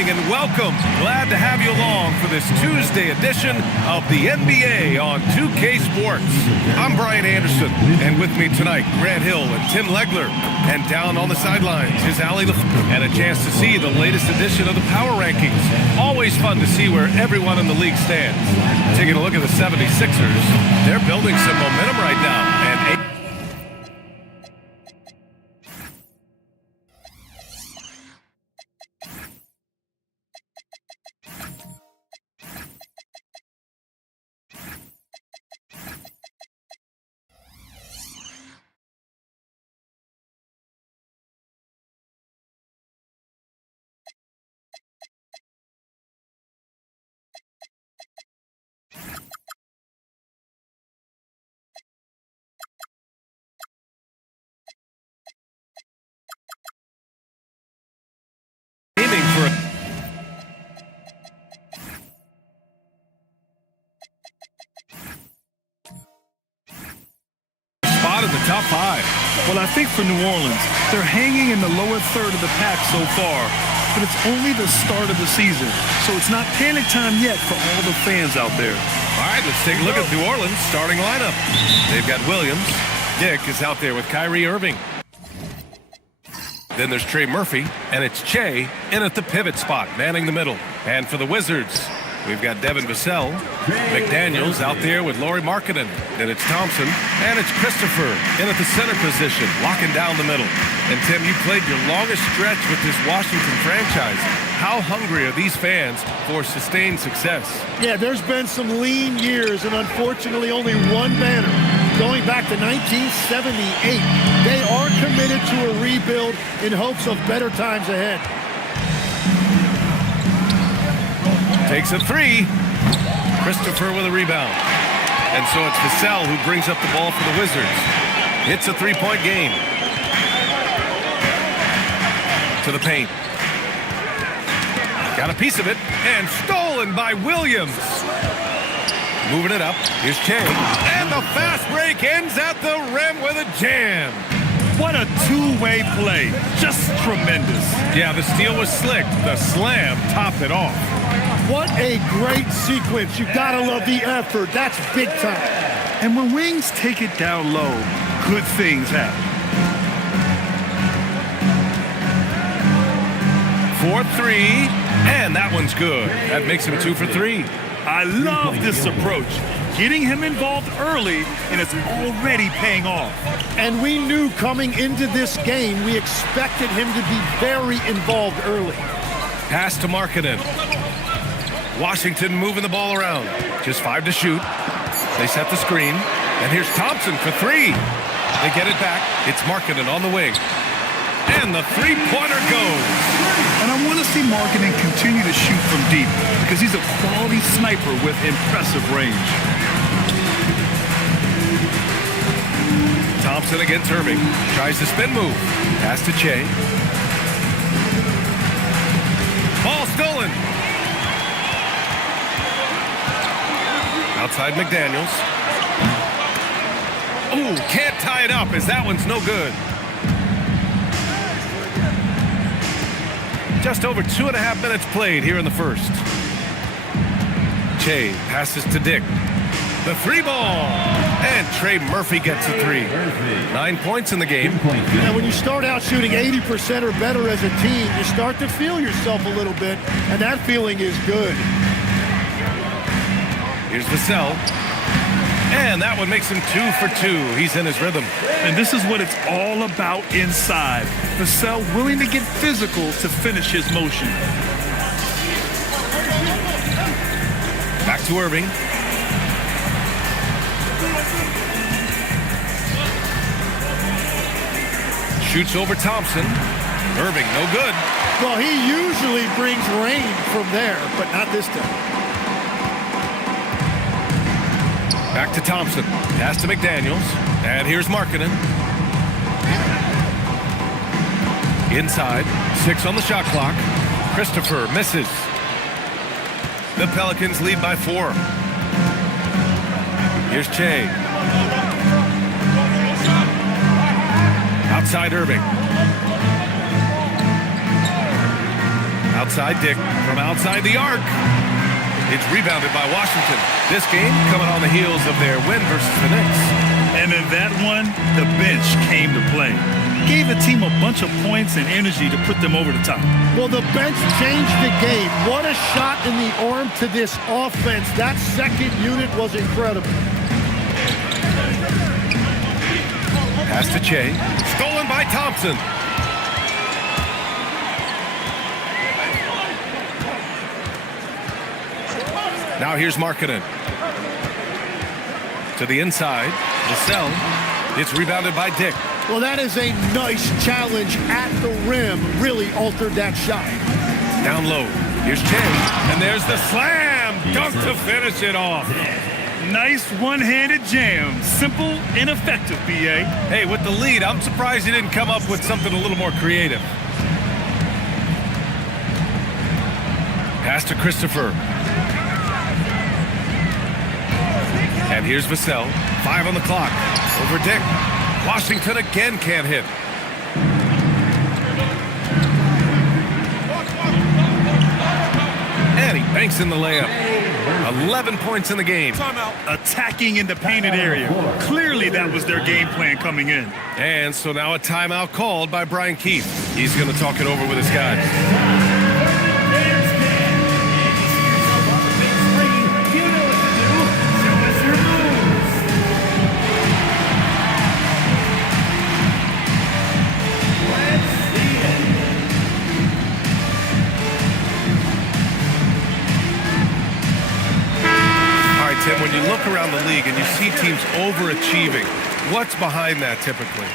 And welcome. Glad to have you along for this Tuesday edition of the NBA on 2K Sports. I'm Brian Anderson, and with me tonight, Grant Hill and Tim Legler. And down on the sidelines is Allie and a chance to see the latest edition of the Power Rankings. Always fun to see where everyone in the league stands. Taking a look at the 76ers, they're building some momentum right now. And aiming for a spot in the top 5. Well, I think for New Orleans, they're hanging in the lower third of the pack so far, but it's only the start of the season, so it's not panic time yet for all the fans out there. All right, let's take a look at New Orleans' starting lineup. They've got Williams. Dick is out there with Kyrie Irving. Then there's Trey Murphy, and it's Che in at the pivot spot, manning the middle. And for the Wizards, we've got Devin Vassell. McDaniels out there with Lauri Markkanen. Then it's Thompson, and it's Christopher in at the center position, locking down the middle. And Tim, you played your longest stretch with this Washington franchise. How hungry are these fans for sustained success? Yeah, there's been some lean years, and unfortunately only one banner. Going back to 1978, they are committed to a rebuild in hopes of better times ahead. Takes a three. Christopher with a rebound. And so it's Vassell who brings up the ball for the Wizards. It's a three-point game. To the paint. Got a piece of it, and stolen by Williams. Moving it up, here's Che. And the fast break ends at the rim with a jam. What a two-way play. Just tremendous. Yeah, the steal was slick. The slam topped it off. What a great sequence. You gotta love the effort. That's big time. And when Wings take it down low, good things happen. 4-3, and that one's good. That makes him 2 for 3. I love this approach. Getting him involved early, and it's already paying off. And we knew coming into this game, we expected him to be very involved early. Pass to Markkanen. Washington moving the ball around. Just 5 to shoot. They set the screen. And here's Thompson for 3. They get it back. It's Markkanen on the wing. And the three-pointer goes. And I want to see Markkanen continue to shoot from deep because he's a quality sniper with impressive range. Thompson against Irving. Tries the spin move. Pass to Che. Ball stolen. Outside McDaniels. Ooh, can't tie it up as that one's no good. Just over 2.5 minutes played here in the first. Che passes to Dick. The three ball. And Trey Murphy gets a 3. 9 points in the game. And when you start out shooting 80% or better as a team, you start to feel yourself a little bit, and that feeling is good. Here's Vassell. And that one makes him 2 for 2. He's in his rhythm. And this is what it's all about inside. Vassell willing to get physical to finish his motion. Back to Irving. Shoots over Thompson. Irving, no good. Well, he usually brings rain from there, but not this time. Back to Thompson. Pass to McDaniels. And here's Markkanen. Inside. 6 on the shot clock. Christopher misses. The Pelicans lead by 4. Here's Che. Outside Irving. Outside Dick from outside the arc. It's rebounded by Washington. This game coming on the heels of their win versus the Knicks. And in that one, the bench came to play. Gave the team a bunch of points and energy to put them over the top. Well, the bench changed the game. What a shot in the arm to this offense. That second unit was incredible. Pass to Che. Stolen by Thompson. Now here's Markkanen. To the inside. Vassell. It's rebounded by Dick. Well, that is a nice challenge at the rim. Really altered that shot. Down low. Here's Che. And there's the slam. Dunk to finish it off. Nice one-handed jam. Simple and effective, B.A. Hey, with the lead, I'm surprised he didn't come up with something a little more creative. Pass to Christopher. And here's Vassell. 5 on the clock. Over Dick. Washington again can't hit. And he banks in the layup. 11 points in the game. Attacking in the painted area. Clearly that was their game plan coming in. And so now a timeout called by Brian Keefe. He's going to talk it over with his guys. Tim, when you look around the league and you see teams overachieving, what's behind that typically?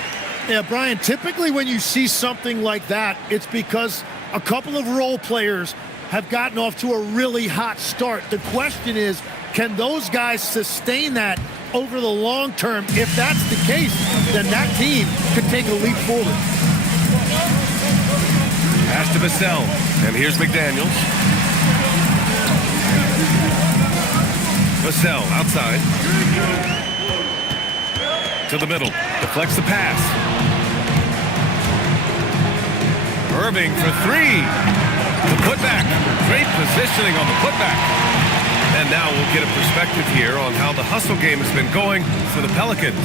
Yeah, Brian, typically when you see something like that, it's because a couple of role players have gotten off to a really hot start. The question is, can those guys sustain that over the long term? If that's the case, then that team could take a leap forward. Pass to Vassell, and here's McDaniels. Vassell outside. To the middle. Deflects the pass. Irving for 3. The putback. Great positioning on the putback. And now we'll get a perspective here on how the hustle game has been going for the Pelicans.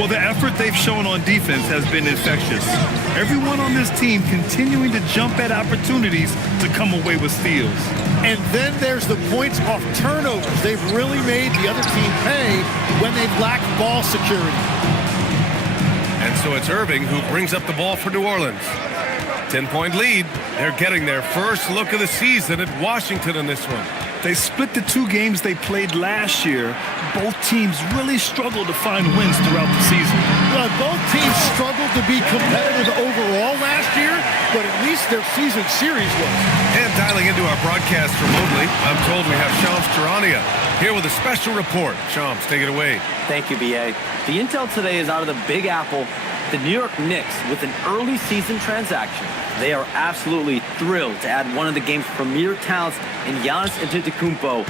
Well, the effort they've shown on defense has been infectious. Everyone on this team continuing to jump at opportunities to come away with steals. And then there's the points off turnovers. They've really made the other team pay when they've lacked ball security. And so it's Irving who brings up the ball for New Orleans. 10-point lead. They're getting their first look of the season at Washington in this one. They split the 2 games they played last year. Both teams really struggled to find wins throughout the season. Well, both teams struggled to be competitive overall last year, but at least their season series was. And dialing into our broadcast remotely, I'm told we have Shams Charania here with a special report. Shams, take it away. Thank you, B.A. The intel today is out of the Big Apple. The New York Knicks with an early season transaction. They are absolutely thrilled to add one of the game's premier talents in Giannis Antetokounmpo.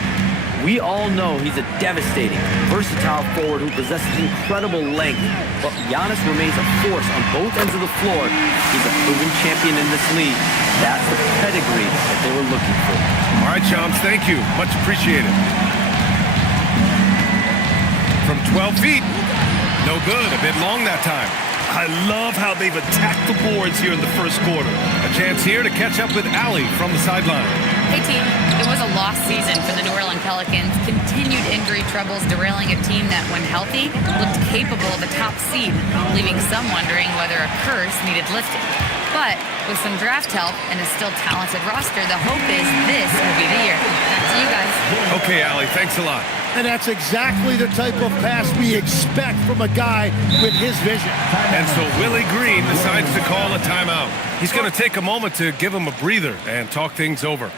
We all know he's a devastating, versatile forward who possesses incredible length, but Giannis remains a force on both ends of the floor. He's a proven champion in this league. That's the pedigree that they were looking for. All right, Shams, thank you. Much appreciated. From 12 feet, no good, a bit long that time. I love how they've attacked the boards here in the first quarter. A chance here to catch up with Ali from the sideline. Hey team, it was a lost season for the New Orleans Pelicans. Continued injury troubles derailing a team that, when healthy, looked capable of a top seed, leaving some wondering whether a curse needed lifting. But with some draft help and a still talented roster, the hope is this will be the year. Back to you guys. Okay, Allie, thanks a lot. And that's exactly the type of pass we expect from a guy with his vision. And so Willie Green decides to call a timeout. He's going to take a moment to give him a breather and talk things over.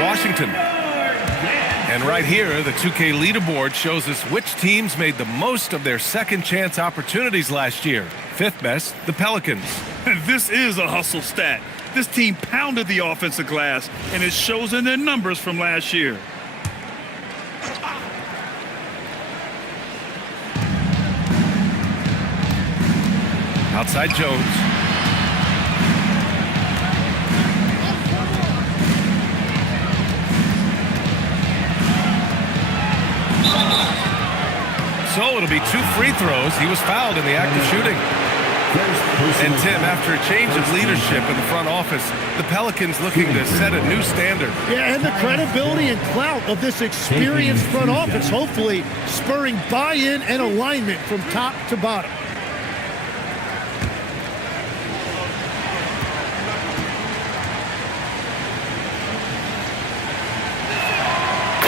Washington. And right here, the 2K leaderboard shows us which teams made the most of their second chance opportunities last year. Fifth best, the Pelicans. This is a hustle stat. This team pounded the offensive glass, and it shows in their numbers from last year. Outside Jones. So it'll be 2 free throws. He was fouled in the act of shooting. And Tim, after a change of leadership in the front office, the Pelicans looking to set a new standard. Yeah, and the credibility and clout of this experienced front office, hopefully spurring buy-in and alignment from top to bottom.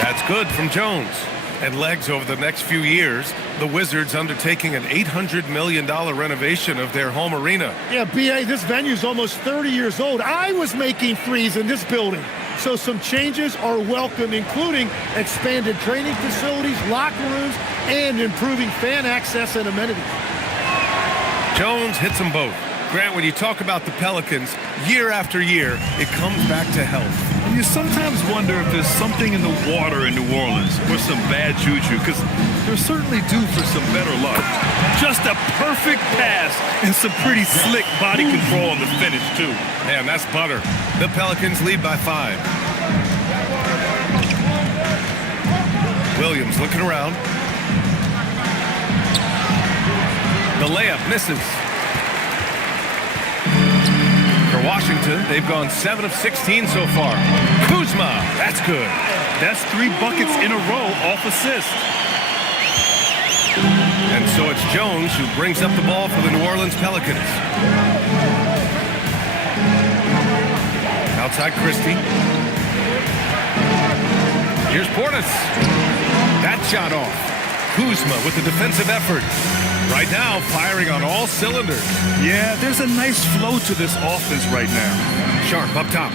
That's good from Jones. And legs over the next few years, the Wizards undertaking an $800 million renovation of their home arena. Yeah, B.A., this venue's almost 30 years old. I was making threes in this building. So some changes are welcome, including expanded training facilities, locker rooms, and improving fan access and amenities. Jones hits them both. Grant, when you talk about the Pelicans, year after year, it comes back to health. And you sometimes wonder if there's something in the water in New Orleans or some bad juju, because they're certainly due for some better luck. Just a perfect pass and some pretty slick body control on the finish, too. Man, that's butter. The Pelicans lead by 5. Williams looking around. The layup misses. For Washington, they've gone 7 of 16 so far. Kuzma, that's good. That's 3 buckets in a row off assist. And so it's Jones who brings up the ball for the New Orleans Pelicans. Outside Christie. Here's Portis. That shot off. Kuzma with the defensive effort. Right now, firing on all cylinders. Yeah, there's a nice flow to this offense right now. Sharp up top.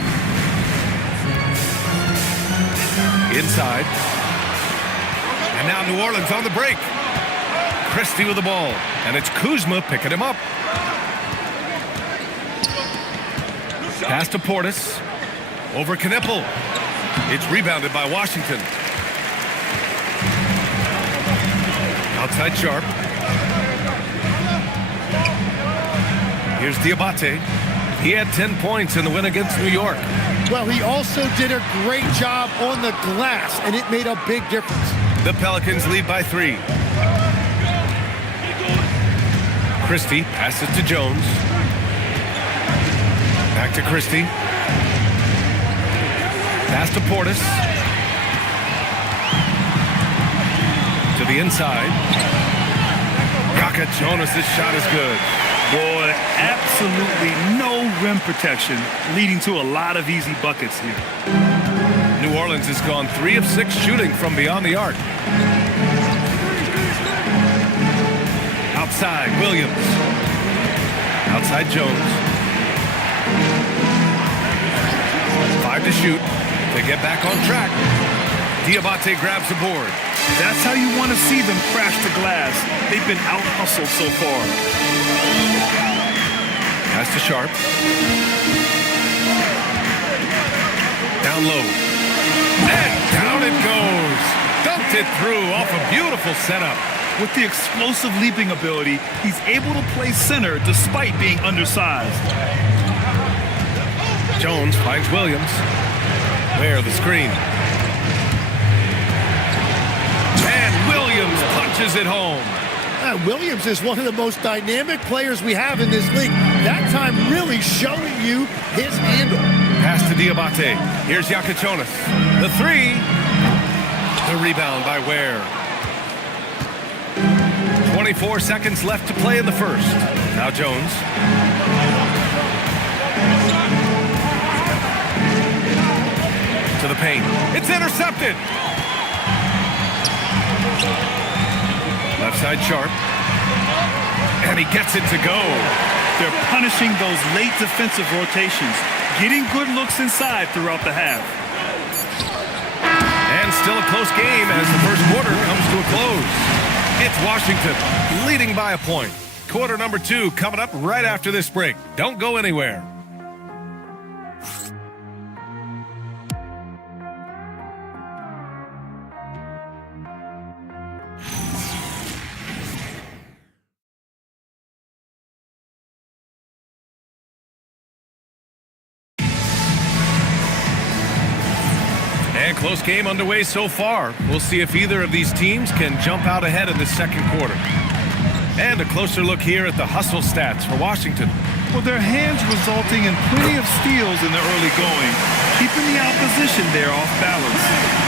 Inside. And now New Orleans on the break. Christie with the ball. And it's Kuzma picking him up. Pass to Portis. Over Knipple. It's rebounded by Washington. Outside Sharp. Here's Diabate. He had 10 points in the win against New York. Well, he also did a great job on the glass, and it made a big difference. The Pelicans lead by 3. Christie passes to Jones. Back to Christie. Pass to Portis. To the inside. Jonas' shot is good. Boy, absolutely no rim protection, leading to a lot of easy buckets here. New Orleans has gone 3 of 6 shooting from beyond the arc. Outside, Williams. Outside, Jones. 5 to shoot. They get back on track. Diabate grabs the board. That's how you want to see them crash the glass. They've been out-hustled so far. Pass to Sharp. Down low. And down it goes. Dumped it through off a beautiful setup. With the explosive leaping ability, he's able to play center despite being undersized. Jones finds Williams. Where the screen. Williams punches it home. Williams is one of the most dynamic players we have in this league. That time really showing you his handle. Pass to Diabate. Here's Jonas. The 3. The rebound by Ware. 24 seconds left to play in the first. Now Jones. To the paint. It's intercepted. Left side Sharp. And he gets it to go. They're punishing those late defensive rotations, getting good looks inside throughout the half. And still a close game as the first quarter comes to a close. It's Washington leading by a point. Quarter number 2 coming up right after this break. Don't go anywhere. And close game underway so far. We'll see if either of these teams can jump out ahead in the second quarter. And a closer look here at the hustle stats for Washington. Well, their hands resulting in plenty of steals in the early going, keeping the opposition there off balance.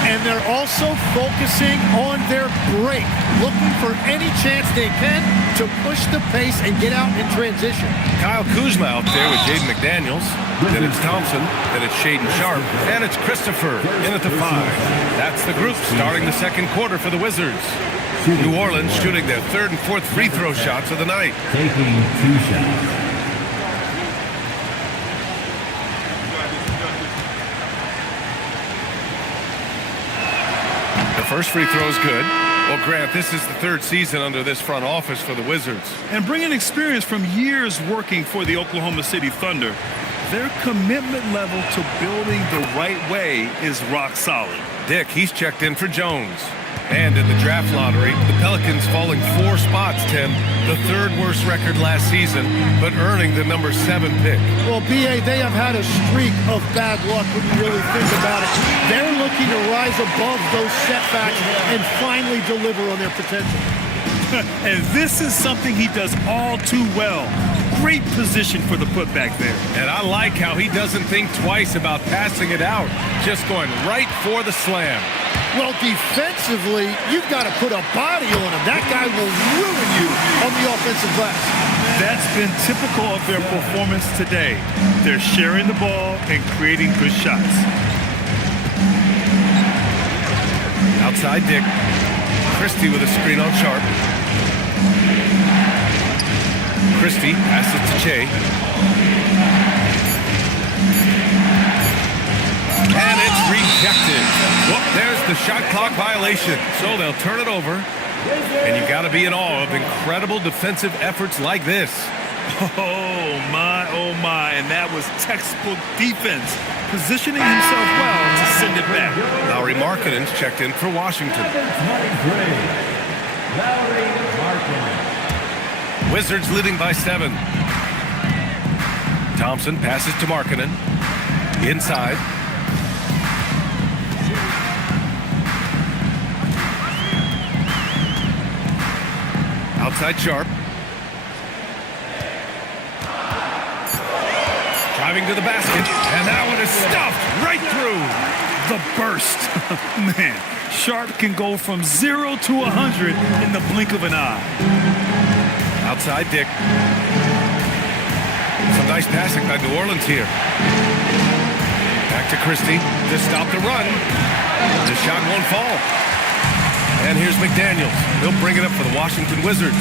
And they're also focusing on their break, looking for any chance they can to push the pace and get out in transition. Kyle Kuzma out there with Jaden McDaniels. Then it's Thompson, then it's Shaedon Sharp, and it's Christopher in at the 5. That's the group starting the second quarter for the Wizards. New Orleans shooting their 3rd and 4th free throw shots of the night. Taking 2 shots. The first free throw is good. Well, Grant, this is the 3rd season under this front office for the Wizards. And bringing experience from years working for the Oklahoma City Thunder, their commitment level to building the right way is rock solid. Dick, he's checked in for Jones. And in the draft lottery, the Pelicans falling 4 spots, Tim. The 3rd worst record last season, but earning the number 7 pick. Well, B.A., they have had a streak of bad luck when you really think about it. They're looking to rise above those setbacks and finally deliver on their potential. And this is something he does all too well. Great position for the putback there. And I like how he doesn't think twice about passing it out, just going right for the slam. Well, defensively, you've got to put a body on him. That guy will ruin you on the offensive glass. That's been typical of their performance today. They're sharing the ball and creating good shots. Outside Dick. Christie with a screen on Sharp. Christie passes to Che. And it's rejected. Well, there's the shot clock violation. So they'll turn it over. And you got to be in awe of incredible defensive efforts like this. Oh my. And that was textbook defense. Positioning himself well to send it back. Lauri Markkanen's checked in for Washington. Wizards leading by 7. Thompson passes to Markkanen. Inside. Outside Sharp. Driving to the basket. And that one is stuffed right through. the burst. Man, Sharp can go from 0 to 100 in the blink of an eye. Outside Dick. Some nice passing by New Orleans here. Back to Christie to stop the run. The shot won't fall. And here's McDaniels. He'll bring it up for the Washington Wizards.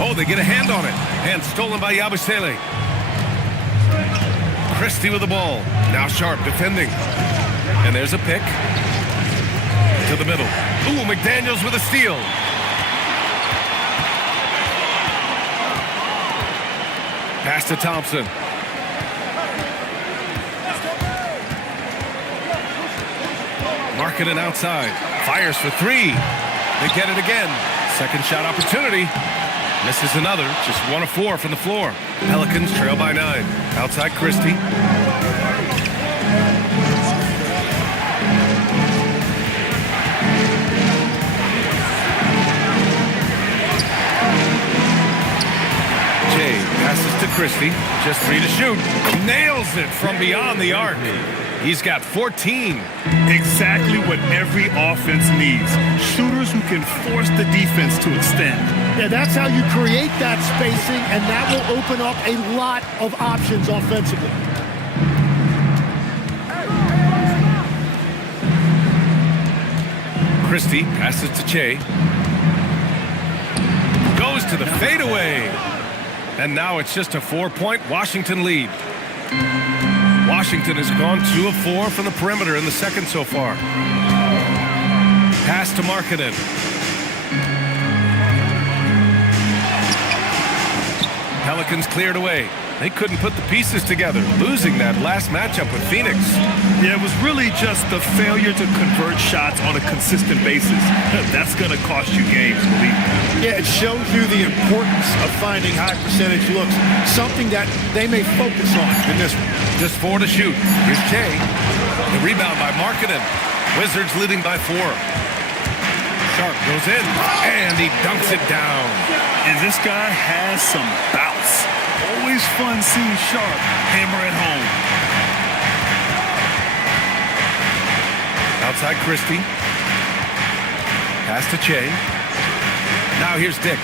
Oh, they get a hand on it. And stolen by Yabusele. Christie with the ball. Now Sharp defending. And there's a pick. To the middle. Ooh, McDaniels with a steal. Pass to Thompson. Markkanen outside. Fires for three. They get it again. Second shot opportunity. Misses another. Just 1 of 4 from the floor. Pelicans trail by 9. Outside Christie. Jay passes to Christie. Just 3 to shoot. Nails it from beyond the arc. He's got 14. Exactly what every offense needs. Shooters who can force the defense to extend. Yeah, that's how you create that spacing, and that will open up a lot of options offensively. Christie passes to Che. Goes to the fadeaway. And now it's just a 4-point Washington lead. Washington has gone 2 of 4 from the perimeter in the second so far. Pass to Markkanen. Pelicans cleared away. They couldn't put the pieces together, losing that last matchup with Phoenix. Yeah, it was really just the failure to convert shots on a consistent basis. That's going to cost you games, believe me. Yeah, it shows you the importance of finding high percentage looks, something that they may focus on in this one. Just 4 to shoot. Here's Che. The rebound by Markkanen. Wizards leading by 4. Sharp goes in, and he dunks it down. And this guy has some bounce. Always fun seeing Sharp hammer it home. Outside Christie. Pass to Che. Now here's Dick.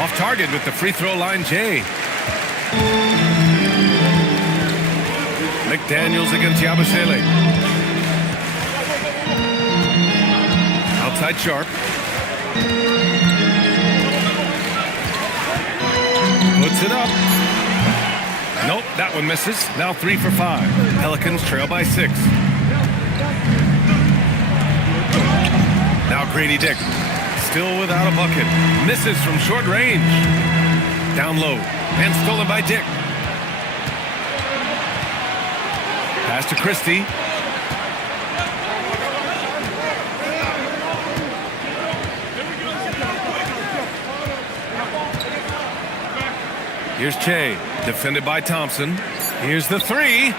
Off target with the free throw line, Jay. McDaniels against Yabusele. Outside Sharp. Puts it up. Nope, that one misses. Now 3 for 5. Pelicans trail by 6. Now Grady Dick. Still without a bucket. Misses from short range. Down low. And stolen by Dick. Pass to Christie. Here's Che, defended by Thompson. Here's the 3.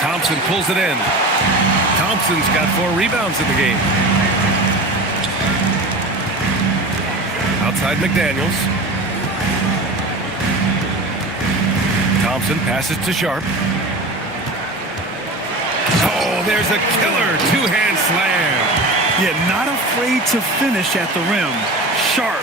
Thompson pulls it in. Thompson's got 4 rebounds in the game. Outside McDaniels. Thompson passes to Sharp. Oh, there's a killer 2-hand slam. Yeah, not afraid to finish at the rim. Sharp,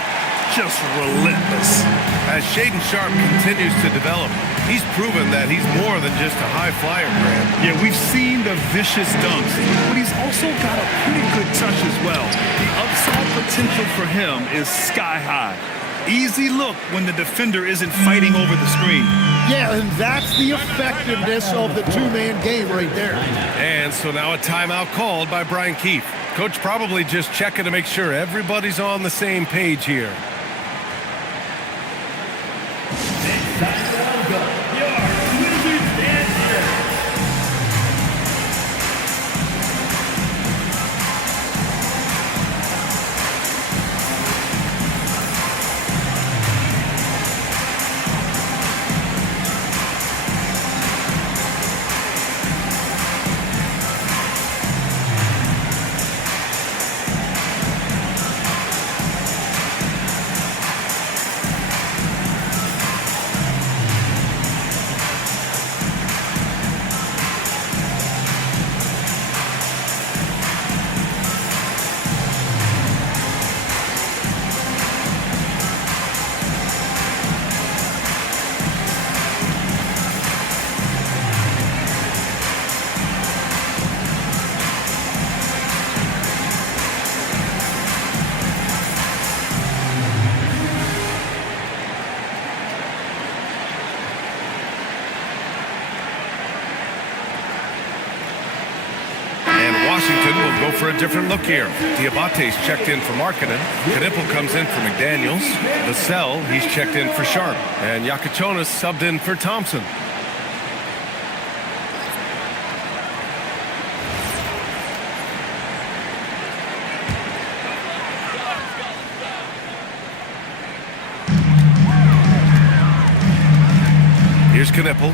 just relentless. As Shaedon Sharp continues to develop, he's proven that he's more than just a high flyer, Grant. Yeah, we've seen the vicious dunks, but he's also got a pretty good touch as well. The upside potential for him is sky high. Easy look when the defender isn't fighting over the screen. Yeah, and that's the effectiveness of the two-man game right there. And so now a timeout called by Brian Keefe. Coach probably just checking to make sure everybody's on the same page here. Washington will go for a different look here. Diabate's checked in for Markkanen. Knipple comes in for McDaniels. Vassell, he's checked in for Sharp. And Yakachonis subbed in for Thompson. Here's Knipple.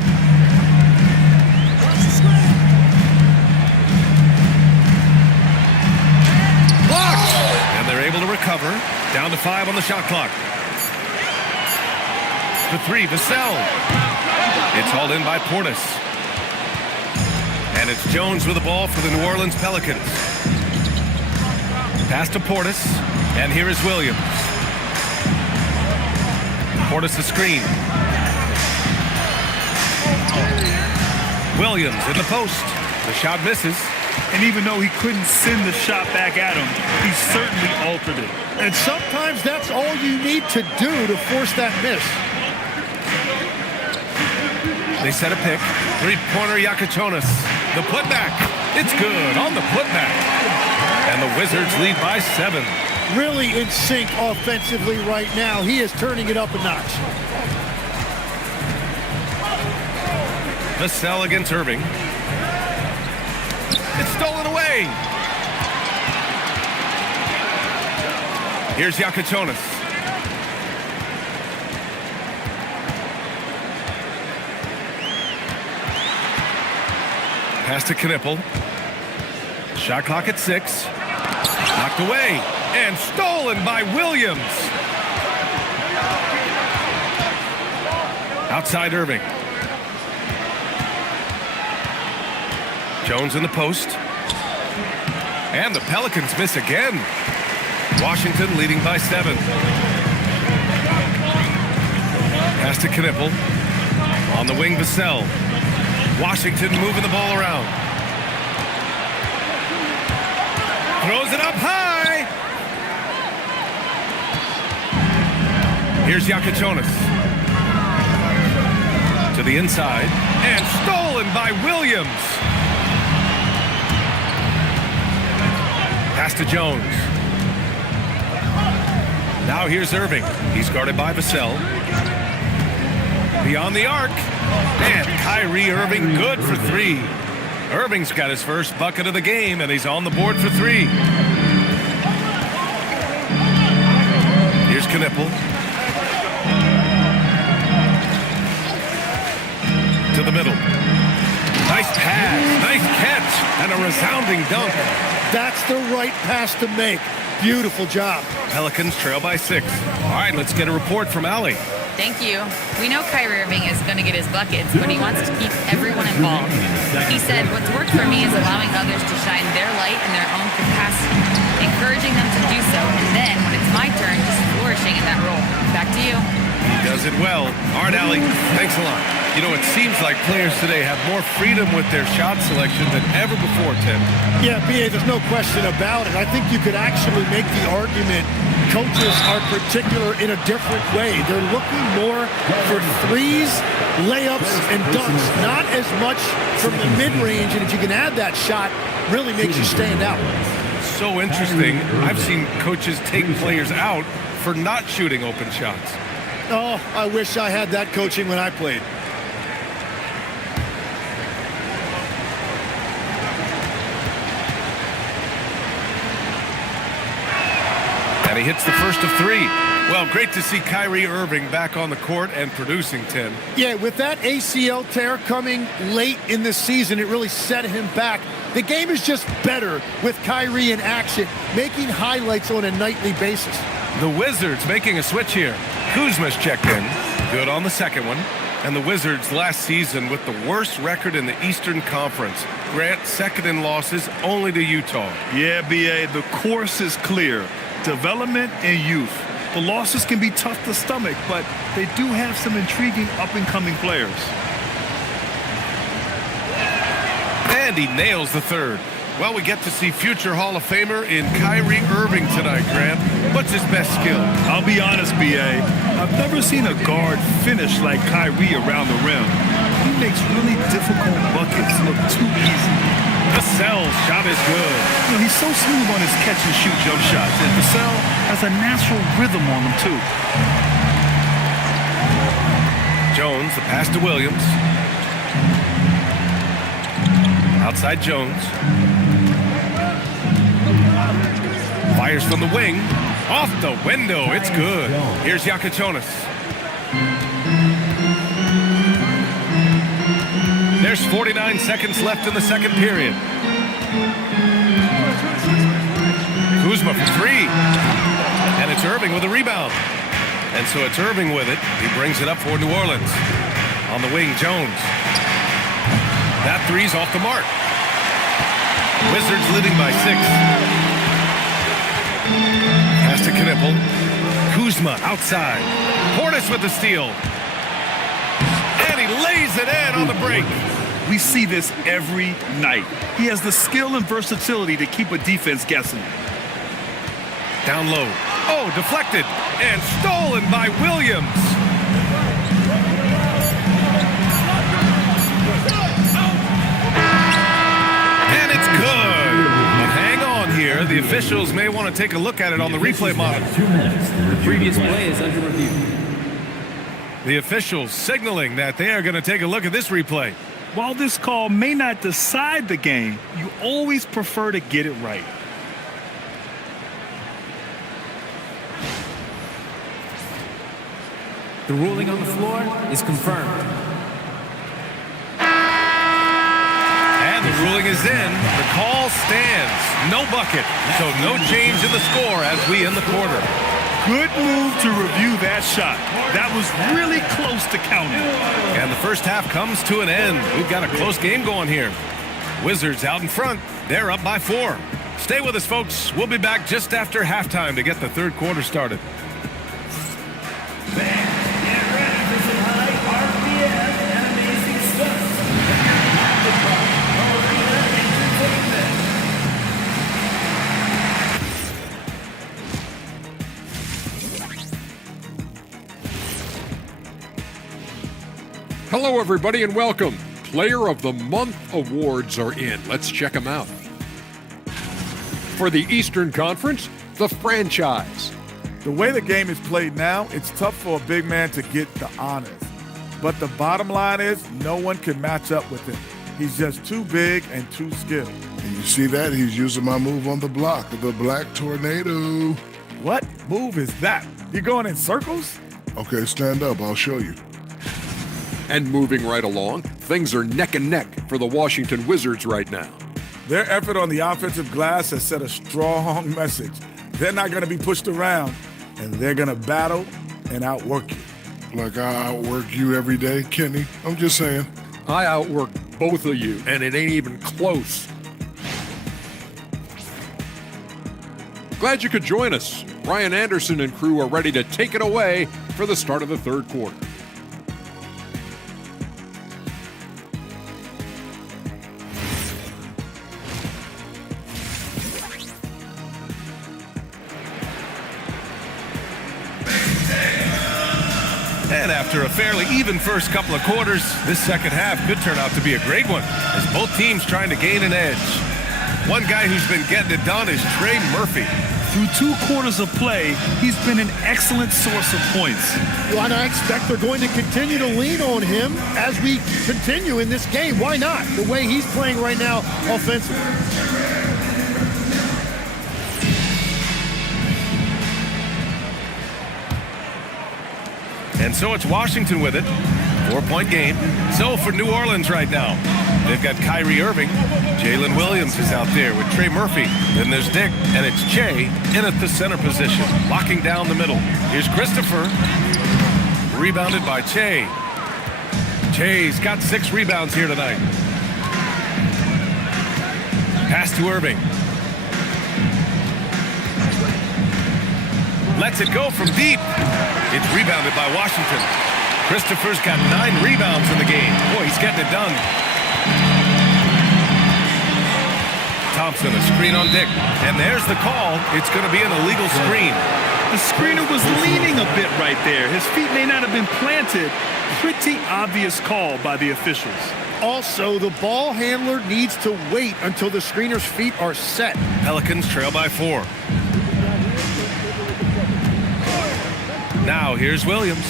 Blocked! And they're able to recover. Down to 5 on the shot clock. The 3, Vassell. It's hauled in by Portis. And it's Jones with the ball for the New Orleans Pelicans. Pass to Portis. And here is Williams. Portis the screen. Williams in the post. The shot misses. And even though he couldn't send the shot back at him, he certainly altered it. And sometimes that's all you need to do to force that miss. They set a pick. Three-pointer Yakachonis. The putback. It's good on the putback. And the Wizards lead by 7. Really in sync offensively right now. He is turning it up a notch. Vassell against Irving. It's stolen away. Here's Yakachonis. Pass to Knipple. Shot clock at 6. Knocked away. And stolen by Williams. Outside Irving. Jones in the post. And the Pelicans miss again. Washington leading by 7. Pass to Knipple. On the wing, Vassell. Washington moving the ball around. Throws it up high. Here's Yakachonis. To the inside. And stolen by Williams. Pass to Jones. Now here's Irving. He's guarded by Vassell. Beyond the arc. And Kyrie Irving good for 3. Irving's got his first bucket of the game, and he's on the board for 3. Here's Knipple. To the middle. Nice pass, nice catch, and a resounding dunk. That's the right pass to make. Beautiful job. Pelicans trail by 6. All right, let's get a report from Allie. Thank you. We know Kyrie Irving is going to get his buckets, but he wants to keep everyone involved. He said, what's worked for me is allowing others to shine their light in their own capacity, encouraging them to do so, and then, when it's my turn, just flourishing in that role. Back to you. He does it well. All right, Allie, thanks a lot. You know, it seems like players today have more freedom with their shot selection than ever before, Tim. Yeah, B.A., there's no question about it. I think you could actually make the argument coaches are particular in a different way. They're looking more for threes, layups, and dunks, not as much from the mid-range. And if you can add that shot, really makes you stand out. So interesting. I've seen coaches take players out for not shooting open shots. Oh, I wish I had that coaching when I played. And he hits the first of 3. Well, great to see Kyrie Irving back on the court and producing, Tim. Yeah, with that ACL tear coming late in the season, it really set him back. The game is just better with Kyrie in action, making highlights on a nightly basis. The Wizards making a switch here. Kuzma's checked in. Good on the second one. And the Wizards last season with the worst record in the Eastern Conference. Grant second in losses only to Utah. Yeah, B.A., the course is clear. Development and youth. The losses can be tough to stomach, but they do have some intriguing up-and-coming players. And he nails the third. Well, we get to see future Hall of Famer in Kyrie Irving tonight, Grant. What's his best skill? I'll be honest, B.A., I've never seen a guard finish like Kyrie around the rim. He makes really difficult buckets look too easy. Vassell's shot is good. You know, he's so smooth on his catch-and-shoot jump shots, and Vassell has a natural rhythm on him, too. Jones, the pass to Williams. Outside Jones. Fires from the wing. Off the window. It's good. Here's Yakuchonis. There's 49 seconds left in the second period. Kuzma for three. And it's Irving with a rebound. And so it's Irving with it. He brings it up for New Orleans. On the wing, Jones. That three's off the mark. Wizards leading by 6. Pass to Knipple. Kuzma outside. Portis with the steal. And he lays it in on the break. We see this every night. He has the skill and versatility to keep a defense guessing. Down low. Oh, deflected. And stolen by Williams. And it's good. But hang on here. The officials may want to take a look at it on the replay monitor. 2 minutes. The previous play is under review. The officials signaling that they are going to take a look at this replay. While this call may not decide the game, you always prefer to get it right. The ruling on the floor is confirmed. And the ruling is in. The call stands. No bucket. So no change in the score as we end the quarter. Good move to review that shot. That was really close to counting. And the first half comes to an end. We've got a close game going here. Wizards out in front. They're up by 4. Stay with us, folks. We'll be back just after halftime to get the third quarter started. Hello, everybody, and welcome. Player of the Month awards are in. Let's check them out. For the Eastern Conference, the franchise. The way the game is played now, it's tough for a big man to get the honors. But the bottom line is no one can match up with him. He's just too big and too skilled. And you see that? He's using my move on the block, the Black Tornado. What move is that? You going in circles? Okay, stand up. I'll show you. And moving right along, things are neck and neck for the Washington Wizards right now. Their effort on the offensive glass has set a strong message. They're not going to be pushed around, and they're going to battle and outwork you. Like I outwork you every day, Kenny. I'm just saying. I outwork both of you, and it ain't even close. Glad you could join us. Ryan Anderson and crew are ready to take it away for the start of the third quarter. And after a fairly even first couple of quarters, this second half could turn out to be a great one as both teams trying to gain an edge. One guy who's been getting it done is Trey Murphy. Through 2 quarters of play, he's been an excellent source of points. Well, and I expect they're going to continue to lean on him as we continue in this game. Why not? The way he's playing right now offensively. And so it's Washington with it. 4-point game. So for New Orleans right now, they've got Kyrie Irving. Jalen Williams is out there with Trey Murphy. Then there's Dick, and it's Che in at the center position, locking down the middle. Here's Christopher. Rebounded by Che. Che's got 6 rebounds here tonight. Pass to Irving. Lets it go from deep. It's rebounded by Washington. Christopher's got 9 rebounds in the game. Boy, he's getting it done. Thompson, a screen on Dick. And there's the call. It's going to be an illegal screen. The screener was leaning a bit right there. His feet may not have been planted. Pretty obvious call by the officials. Also, the ball handler needs to wait until the screener's feet are set. Pelicans trail by 4. Now here's Williams.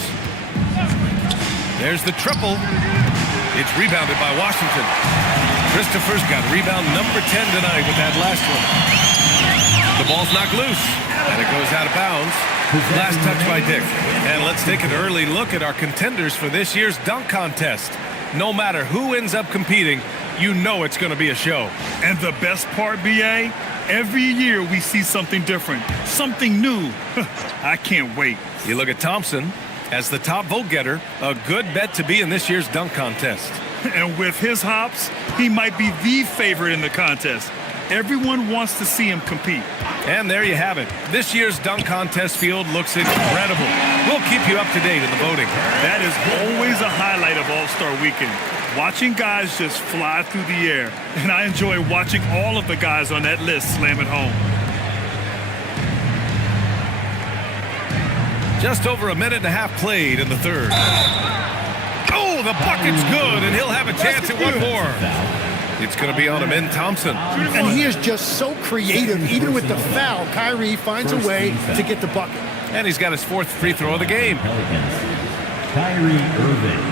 There's the triple. It's rebounded by Washington. Christopher's got rebound number 10 tonight with that last one. The ball's knocked loose, and it goes out of bounds. Last touch by Dick. And let's take an early look at our contenders for this year's dunk contest. No matter who ends up competing, you know it's going to be a show. And the best part, B.A., every year we see something different, something new. I can't wait. You look at Thompson as the top vote getter, a good bet to be in this year's dunk contest. And with his hops, he might be the favorite in the contest. Everyone wants to see him compete. And there you have it. This year's dunk contest field looks incredible. We'll keep you up to date in the voting. That is always a highlight of All-Star Weekend. Watching guys just fly through the air. And I enjoy watching all of the guys on that list slam it home. Just over a minute and a half played in the third. Oh, the bucket's good, and he'll have a chance at one more. It's going to be on him in Thompson. And he is just so creative. Even with the foul, Kyrie finds a way to get the bucket. And he's got his 4th free throw of the game. Pelicans. Kyrie Irving.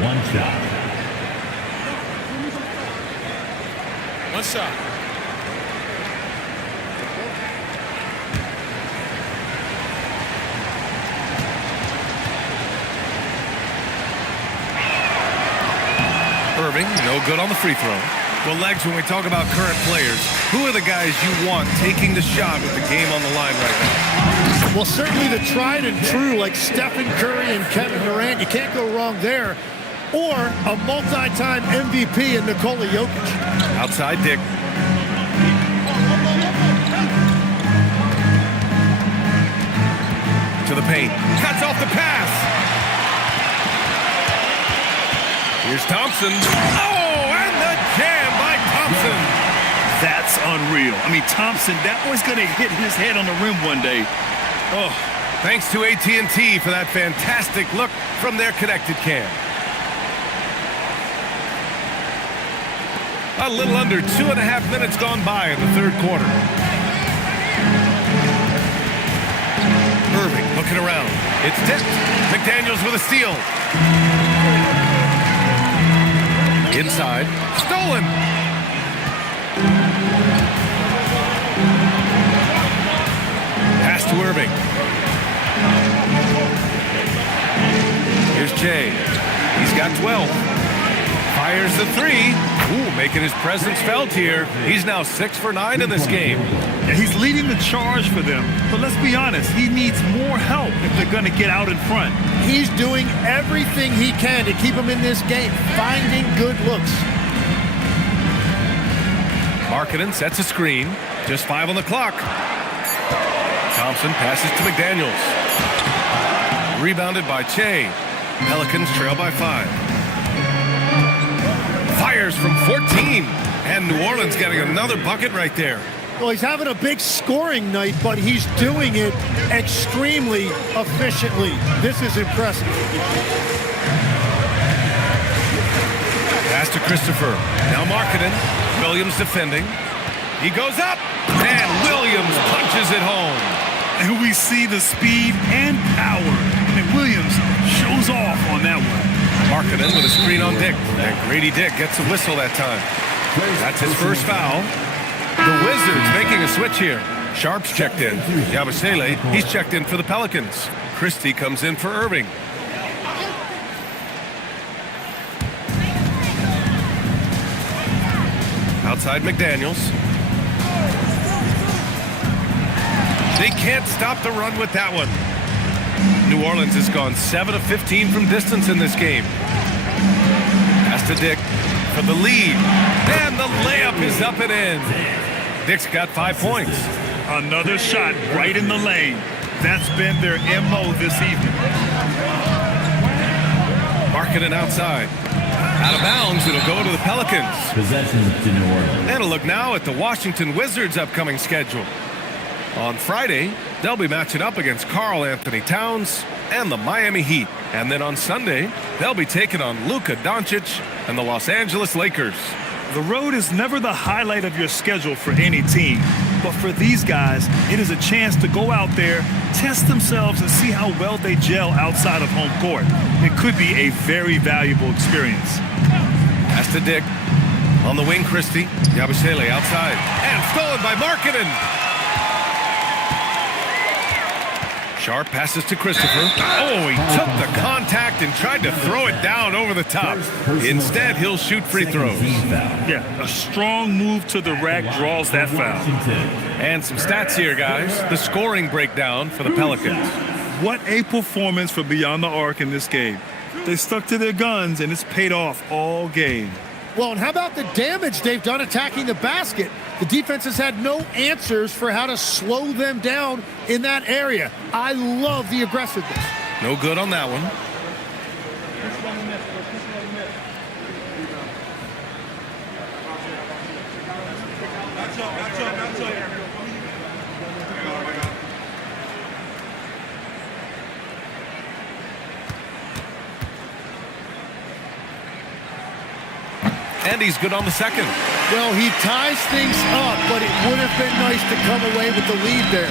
1 shot. One shot. Irving, no good on the free throw. Well, Legs, when we talk about current players, who are the guys you want taking the shot with the game on the line right now? Well, certainly the tried and true like Stephen Curry and Kevin Durant. You can't go wrong there. Or a multi-time MVP in Nikola Jokic. Outside Dick. To the paint. Cuts off the pass. Here's Thompson. Oh, and the jam by Thompson. That's unreal. I mean, Thompson, that boy's going to hit his head on the rim one day. Oh, thanks to AT&T for that fantastic look from their connected cam. A little under 2.5 minutes gone by in the third quarter. Irving looking around. It's tipped. McDaniels with a steal. Inside. Stolen. Pass to Irving. Here's Jay. He's got 12. Fires the 3. Ooh, making his presence felt here. He's now 6 for 9 in this game. Yeah, he's leading the charge for them. But let's be honest, he needs more help if they're going to get out in front. He's doing everything he can to keep him in this game, finding good looks. Markkanen sets a screen. Just 5 on the clock. Thompson passes to McDaniels. Rebounded by Che. Pelicans trail by 5. Fires from 14. And New Orleans getting another bucket right there. Well, he's having a big scoring night, but he's doing it extremely efficiently. This is impressive. Pass to Christopher. Now Markkanen. Williams defending. He goes up, and Williams punches it home. And we see the speed and power. And Williams shows off on that one. Markkanen with a screen on Dick. And Grady Dick gets a whistle that time. That's his first foul. The Wizards making a switch here. Sharp's checked in. Yabusele, he's checked in for the Pelicans. Christie comes in for Irving. Outside McDaniels. They can't stop the run with that one. New Orleans has gone 7 of 15 from distance in this game. Pass to Dick for the lead. And the layup is up and in. Dick's got 5 points. Another shot right in the lane. That's been their MO this evening. Markkanen outside. Out of bounds, it'll go to the Pelicans. Possession to New Orleans. And a look now at the Washington Wizards' upcoming schedule. On Friday, They'll be matching up against Karl Anthony Towns and the Miami Heat. And then on Sunday, they'll be taking on Luka Doncic and the Los Angeles Lakers. The road is never the highlight of your schedule for any team. But for these guys, it is a chance to go out there, test themselves, and see how well they gel outside of home court. It could be a very valuable experience. Pass to Dick. On the wing, Christie. Yabusele outside. And stolen by Markkanen. Sharp passes to Christopher. Oh, he took the contact and tried to throw it down over the top. Instead, he'll shoot free throws. Yeah, a strong move to the rack draws that foul. And some stats here, guys. The scoring breakdown for the Pelicans. What a performance for beyond the arc in this game. They stuck to their guns, and it's paid off all game. Well, and how about the damage they've done attacking the basket? The defense has had no answers for how to slow them down in that area. I love the aggressiveness. No good on that one. And he's good on the second. Well, he ties things up, but it would have been nice to come away with the lead there.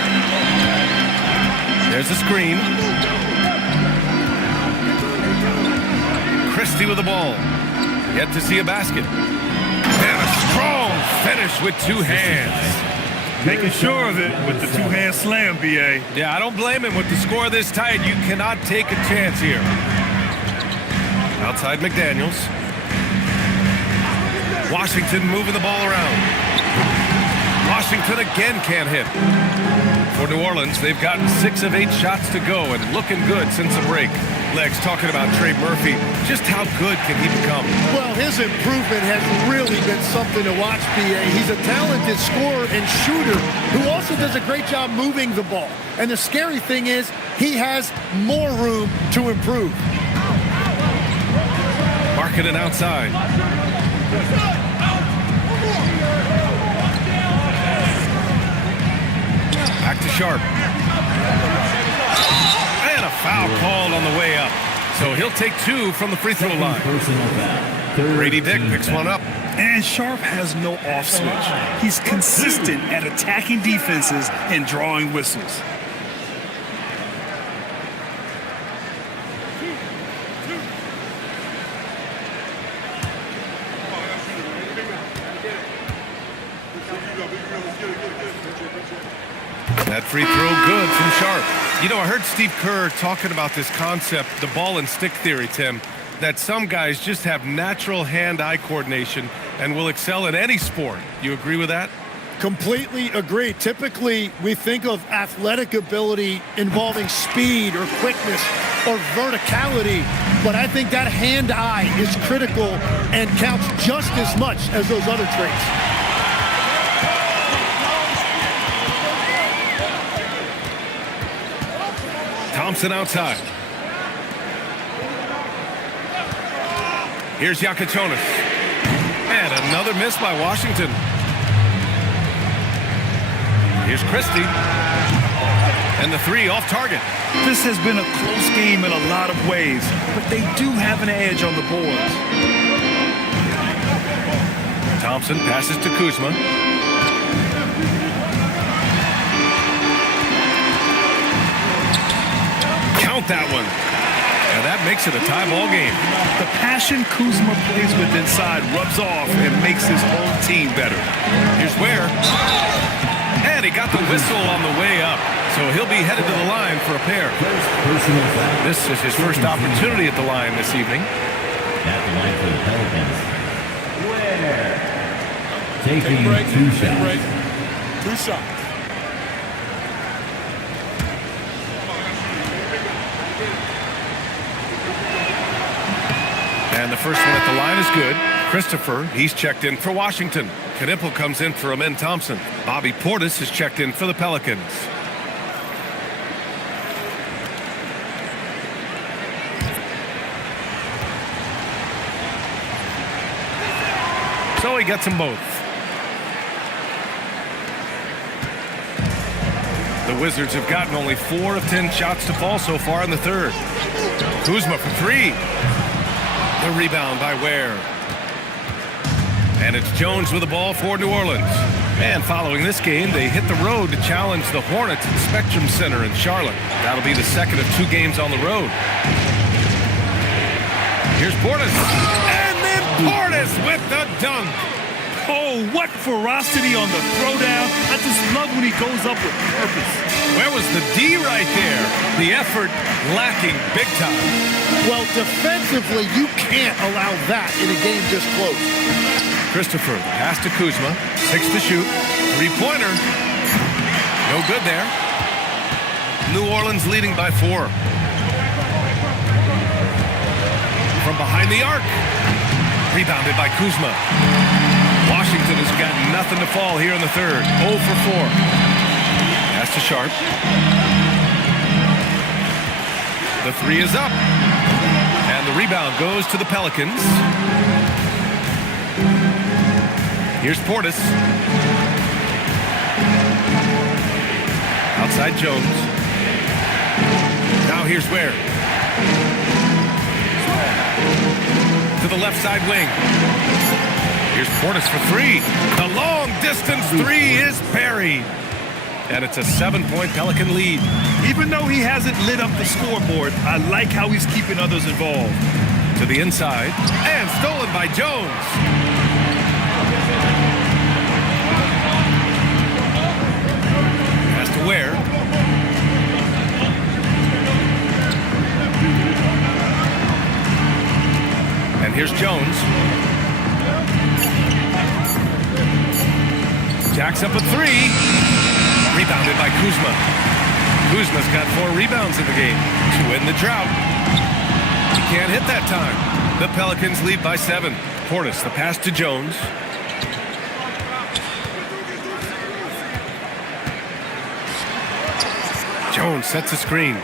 There's a screen. Christie with the ball. Yet to see a basket. And a strong finish with two hands. Making sure of it with the two-hand slam, B.A. Yeah, I don't blame him. With the score this tight, you cannot take a chance here. Outside McDaniels. Washington moving the ball around. Washington again can't hit. For New Orleans, they've gotten 6 of 8 shots to go and looking good since the break. Legs talking about Trey Murphy. Just how good can he become? Well, his improvement has really been something to watch, B.A. He's a talented scorer and shooter who also does a great job moving the ball. And the scary thing is he has more room to improve. Markkanen outside. Back to Sharp. And a foul called on the way up. So he'll take 2 from the free throw line. Brady Dick picks one up. And Sharp has no off switch. He's consistent at attacking defenses and drawing whistles. That free throw good from Sharp. You know, I heard Steve Kerr talking about this concept, the ball and stick theory, Tim, that some guys just have natural hand-eye coordination and will excel in any sport. You agree with that? Completely agree. Typically, we think of athletic ability involving speed or quickness or verticality, but I think that hand-eye is critical and counts just as much as those other traits. Thompson outside. Here's Yakachonis. And another miss by Washington. Here's Christie. And the 3 off target. This has been a close game in a lot of ways, but they do have an edge on the boards. Thompson passes to Kuzma. Count that one. And that makes it a tie ball game. The passion Kuzma plays with inside rubs off and makes his whole team better. Here's Ware. And he got the whistle on the way up. So he'll be headed to the line for a pair. This is his first opportunity at the line this evening. At the line for the Pelicans, Ware. Taking 2 shots. 2 shots. And the first one at the line is good. Christopher, he's checked in for Washington. Knipple comes in for Amen Thompson. Bobby Portis is checked in for the Pelicans. So he gets them both. The Wizards have gotten only 4 of 10 shots to fall so far in the third. Kuzma for 3. The rebound by Ware. And it's Jones with the ball for New Orleans. And following this game, they hit the road to challenge the Hornets at Spectrum Center in Charlotte. That'll be the second of 2 games on the road. Here's Portis. And then Portis with the dunk. Oh, what ferocity on the throwdown. I just love when he goes up with purpose. Where was the D right there? The effort lacking big time. Well, defensively, you can't allow that in a game this close. Christopher, pass to Kuzma. 6 to shoot. 3-pointer. No good there. New Orleans leading by 4. From behind the arc. Rebounded by Kuzma. Washington has got nothing to fall here in the third. 0 for 4. Pass to Sharp. The 3 is up. And the rebound goes to the Pelicans. Here's Portis. Outside Jones. Now here's Ware. To the left side wing. Here's Portis for 3. The long distance 3 is buried. And it's a 7-point Pelican lead. Even though he hasn't lit up the scoreboard, I like how he's keeping others involved. To the inside. And stolen by Jones. Pass to Ware. And here's Jones. Jacks up a 3. Rebounded by Kuzma. Kuzma's got 4 rebounds in the game to end the drought. He can't hit that time. The Pelicans lead by 7. Portis, the pass to Jones. Jones sets a screen.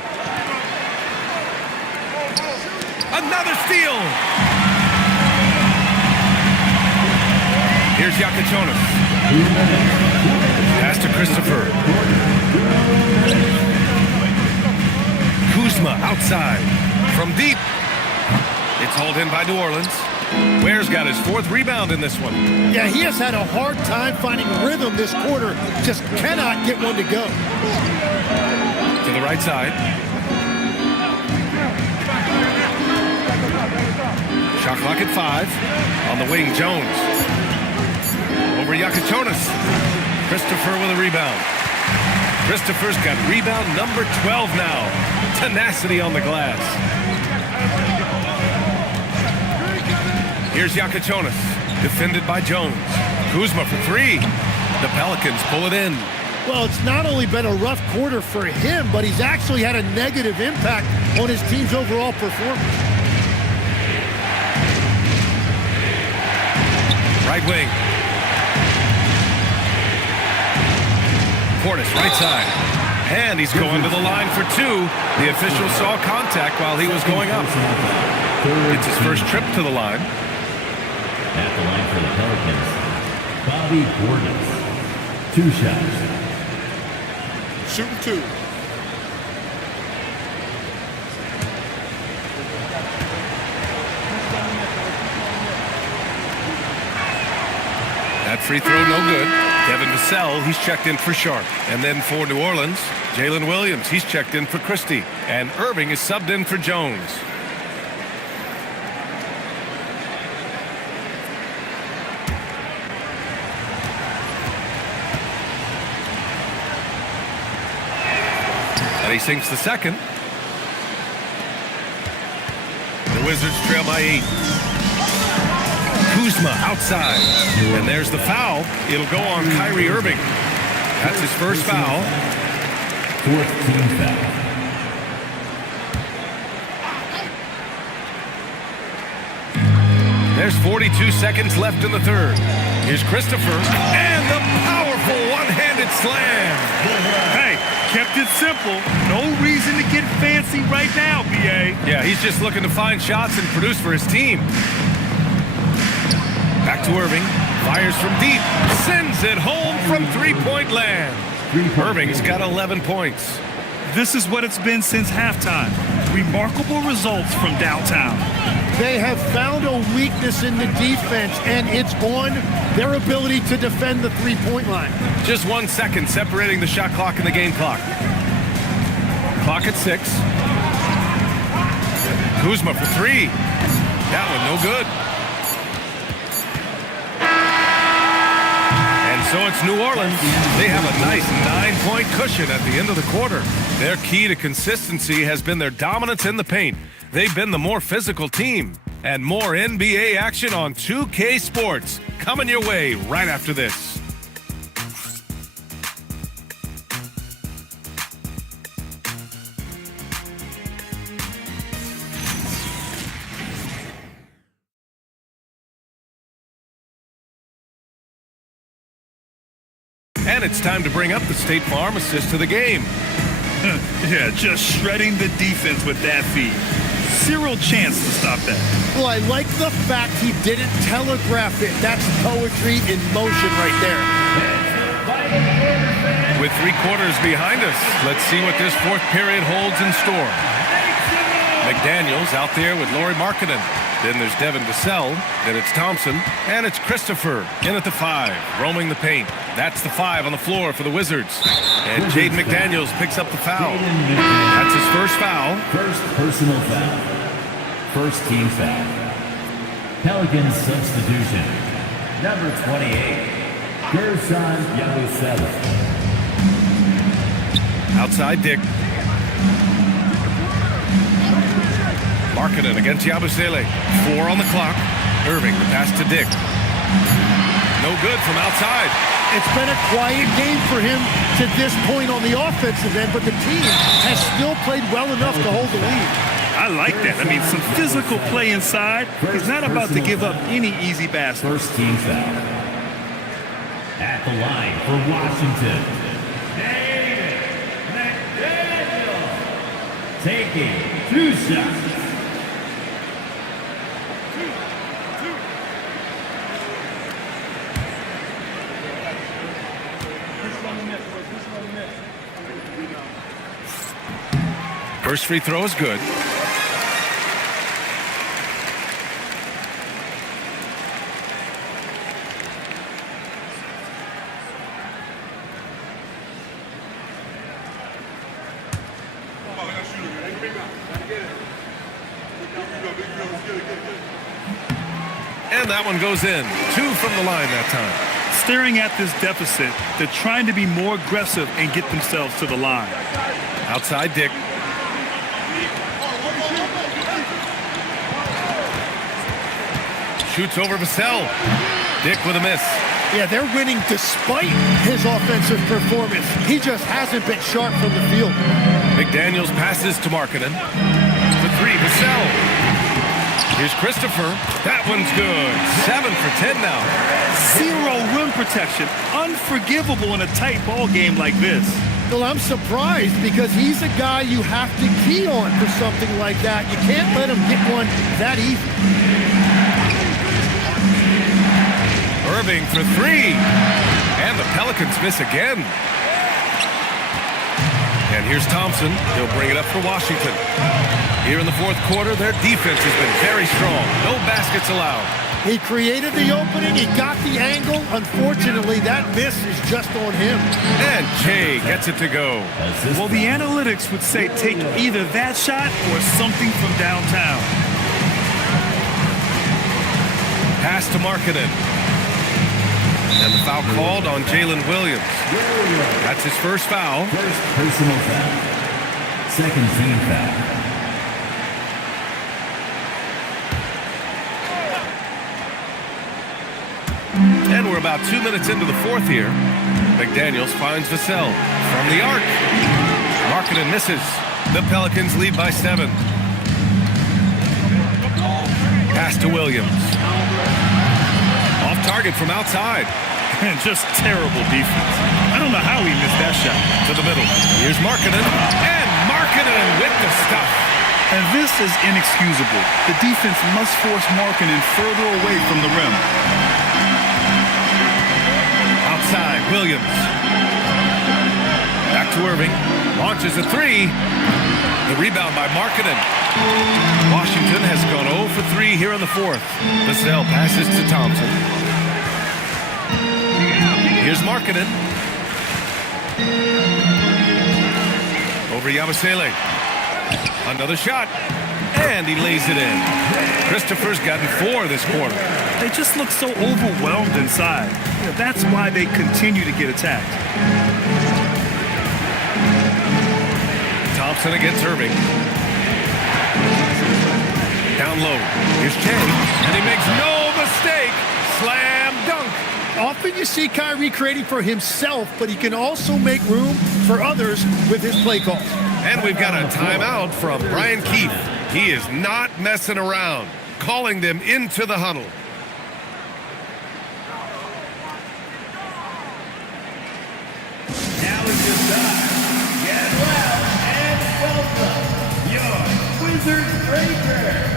Another steal. Here's Yakachonis. Pass to Christopher. Kuzma outside. From deep. It's hauled in by New Orleans. Ware's got his 4th rebound in this one. Yeah, he has had a hard time finding rhythm this quarter. Just cannot get one to go. To the right side. Shot clock at 5. On the wing, Jones. Over Yakachonis. Christopher with a rebound. Christopher's got rebound number 12 now. Tenacity on the glass. Here's Yakachonis. Defended by Jones. Kuzma for 3. The Pelicans pull it in. Well, it's not only been a rough quarter for him, but he's actually had a negative impact on his team's overall performance. Right wing. Portis, right side. And he's going to the line for 2. The official saw contact while he was going up. It's his first trip to the line. At the line for the Pelicans, Bobby Portis. 2 shots. Shooting 2. That free throw, no good. Devin Vassell, he's checked in for Sharp. And then for New Orleans, Jalen Williams, he's checked in for Christie. And Irving is subbed in for Jones. And he sinks the second. The Wizards trail by 8. Kuzma outside. And there's the foul. It'll go on Kyrie Irving. That's his first foul. 4th team foul. There's 42 seconds left in the third. Here's Christopher. And the powerful one-handed slam. Hey, kept it simple. No reason to get fancy right now, B.A. Yeah, he's just looking to find shots and produce for his team. Back to Irving. Fires from deep. Sends it home from 3-point land. Irving's got 11 points. This is what it's been since halftime. Remarkable results from downtown. They have found a weakness in the defense, and it's on their ability to defend the three-point line. Just 1 second separating the shot clock and the game clock. Clock at 6. Kuzma for 3. That one no good. And so it's New Orleans. They have a nice 9-point cushion at the end of the quarter. Their key to consistency has been their dominance in the paint. They've been the more physical team. And more NBA action on 2K Sports coming your way right after this. And it's time to bring up the State Farm assist to the game. Yeah, just shredding the defense with that feed. Zero chance to stop that. Well, I like the fact he didn't telegraph it. That's poetry in motion right there. With 3 quarters behind us, let's see what this fourth period holds in store. McDaniels out there with Lauri Markkanen. Then there's Devin Vassell. Then it's Thompson. And it's Christopher in at the 5, roaming the paint. That's the 5 on the floor for the Wizards. And Jaden McDaniels picks up the foul. That's his first foul. First personal foul. First team foul. Pelicans substitution. Number 28, Gershon Yabusele. Outside Dick. Markkanen against Yabusele. 4 on the clock. Irving, the pass to Dick. No good from outside. It's been a quiet game for him to this point on the offensive end, but the team has still played well enough to hold the lead. I like that. I mean, some physical play inside. He's not about to give up any easy baskets. First team foul. At the line for Washington, David McDaniels. Taking 2 shots. First free throw is good. And that one goes in. 2 from the line that time. Staring at this deficit, they're trying to be more aggressive and get themselves to the line. Outside Dick. Shoots over Vassell. Dick with a miss. Yeah, they're winning despite his offensive performance. He just hasn't been sharp from the field. McDaniels passes to Markkanen. For 3, Vassell. Here's Christopher. That one's good. 7 for 10 now. Zero rim protection. Unforgivable in a tight ball game like this. Well, I'm surprised because he's a guy you have to key on for something like that. You can't let him get one that easy. Irving for 3. And the Pelicans miss again. And here's Thompson. He'll bring it up for Washington. Here in the fourth quarter, their defense has been very strong. No baskets allowed. He created the opening. He got the angle. Unfortunately, that miss is just on him. And Jay gets it to go. Well, the analytics would say take either that shot or something from downtown. Pass to Markkanen. And the foul called on Jalen Williams. That's his first foul. First personal foul. Second team foul. And we're about 2 minutes into the fourth here. McDaniels finds Vassell from the arc. Markkanen misses. The Pelicans lead by 7. Pass to Williams. Off target from outside. And just terrible defense. I don't know how he missed that shot. To the middle. Here's Markkanen. And Markkanen with the stuff. And this is inexcusable. The defense must force Markkanen further away from the rim. Outside, Williams. launches a three. The rebound by Markkanen. Washington has gone 0 for 3 here in the fourth. Vassell passes to Thompson. Here's Markkanen. Over Yabusele. Another shot. And he lays it in. Christopher's gotten 4 this quarter. They just look so overwhelmed inside. That's why they continue to get attacked. Thompson against Irving. Down low. Here's Che. And he makes no mistake. Slam dunk. Often you see Kyrie creating for himself, but he can also make room for others with his play calls. And we've got a timeout from Brian Keefe. He is not messing around, calling them into the huddle. Now it's your time. Get well and welcome your Wizards Breaker.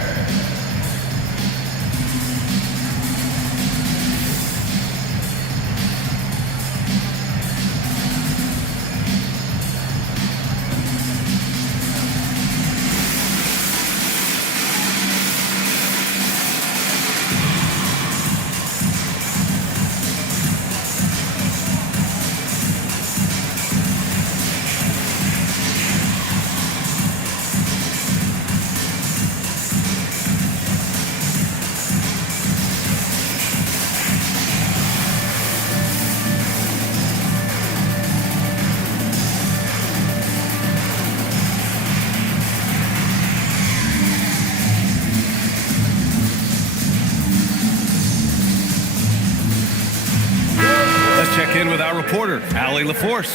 Check in with our reporter, Allie LaForce.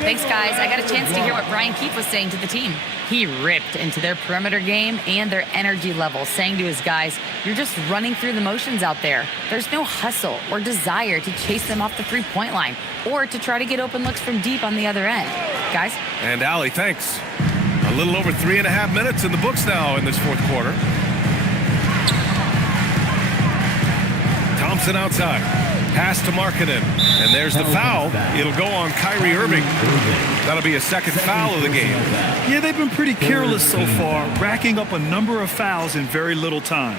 Thanks, guys. I got a chance to hear what Brian Keefe was saying to the team. He ripped into their perimeter game and their energy level, saying to his guys, you're just running through the motions out there. There's no hustle or desire to chase them off the three-point line or to try to get open looks from deep on the other end. Guys? And Allie, thanks. A little over 3.5 minutes in the books now in this fourth quarter. Thompson outside. Pass to Markkanen. And there's the foul. It'll go on Kyrie Irving. That'll be a second foul of the game. Yeah, they've been pretty careless so far, racking up a number of fouls in very little time.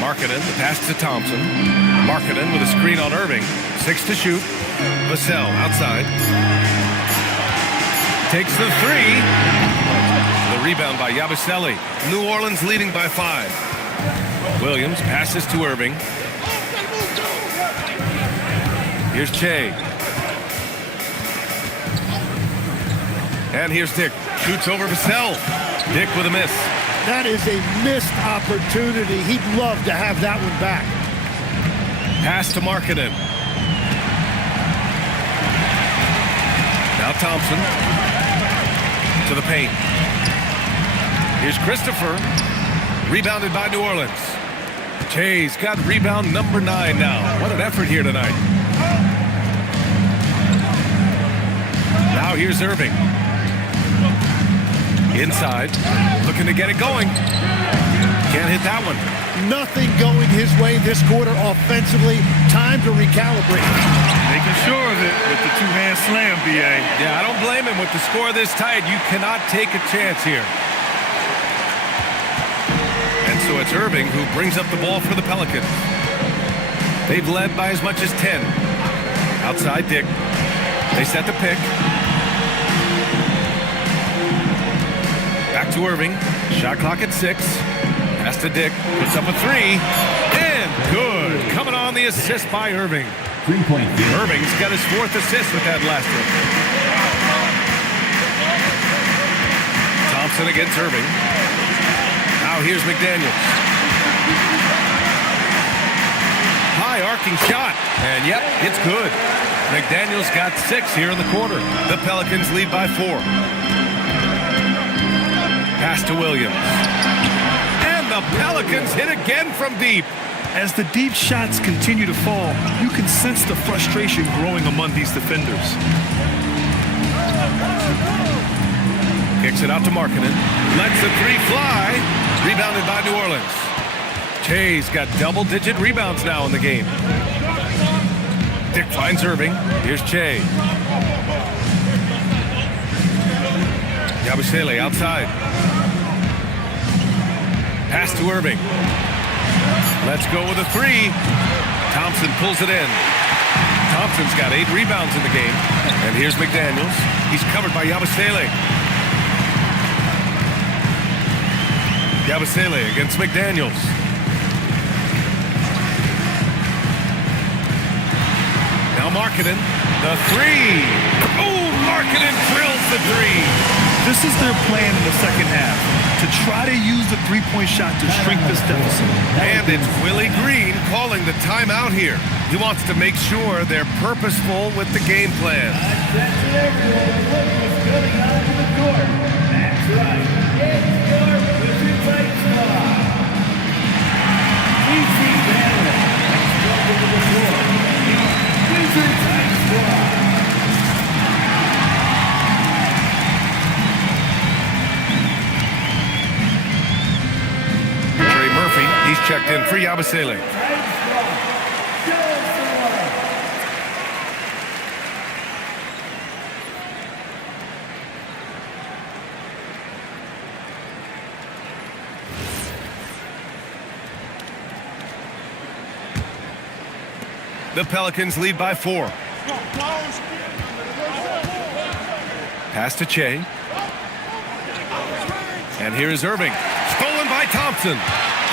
Markkanen, the pass to Thompson. Markkanen with a screen on Irving. 6 to shoot. Vassell outside. Takes the three. The rebound by Yabusele. New Orleans leading by 5. Williams passes to Irving. Here's Che. And here's Dick. Shoots over Vassell. Dick with a miss. That is a missed opportunity. He'd love to have that one back. Pass to Markkanen. Now Thompson. To the paint. Here's Christopher. Rebounded by New Orleans. Che's got rebound number 9 now. What an effort here tonight. Now here's Irving. Inside. Looking to get it going. Can't hit that one. Nothing going his way this quarter offensively. Time to recalibrate. Making sure of it with the two-hand slam, B.A. Yeah, I don't blame him. With the score this tight, you cannot take a chance here. And so it's Irving who brings up the ball for the Pelicans. They've led by as much as 10. Outside Dick. They set the pick. Back to Irving. Shot clock at 6. Pass to Dick. Puts up a 3. And good. Coming on the assist by Irving. 3-point. Irving's got his 4th assist with that last one. Thompson against Irving. Now here's McDaniels. High arcing shot. And yep, it's good. McDaniels got 6 here in the quarter. The Pelicans lead by 4. Pass to Williams. And the Pelicans hit again from deep. As the deep shots continue to fall, you can sense the frustration growing among these defenders. Kicks it out to Markkanen. Lets the 3 fly. Rebounded by New Orleans. Che's got double-digit rebounds now in the game. Dick finds Irving. Here's Che. Yabusele outside. Pass to Irving. Let's go with a three. Thompson pulls it in. Thompson's got 8 rebounds in the game. And here's McDaniels. He's covered by Yabusele. Yabusele against McDaniels. Now Markkanen, the three. Oh, Markkanen drills the three. This is their plan in the second half, to try to use the three-point shot to shrink this deficit. And it's Willie Green calling the timeout here. He wants to make sure they're purposeful with the game plan. Trey Murphy, he's checked in for Yabusele. The Pelicans lead by 4. Pass to Che. And here is Irving. Stolen by Thompson.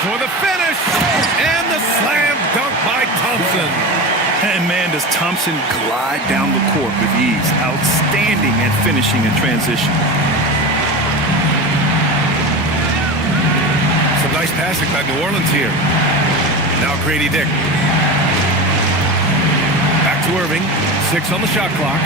For the finish. And the slam dunk by Thompson. And man, does Thompson glide down the court with ease. Outstanding at finishing in transition. Some nice passing by New Orleans here. Now Grady Dick. Back to Irving. 6 on the shot clock.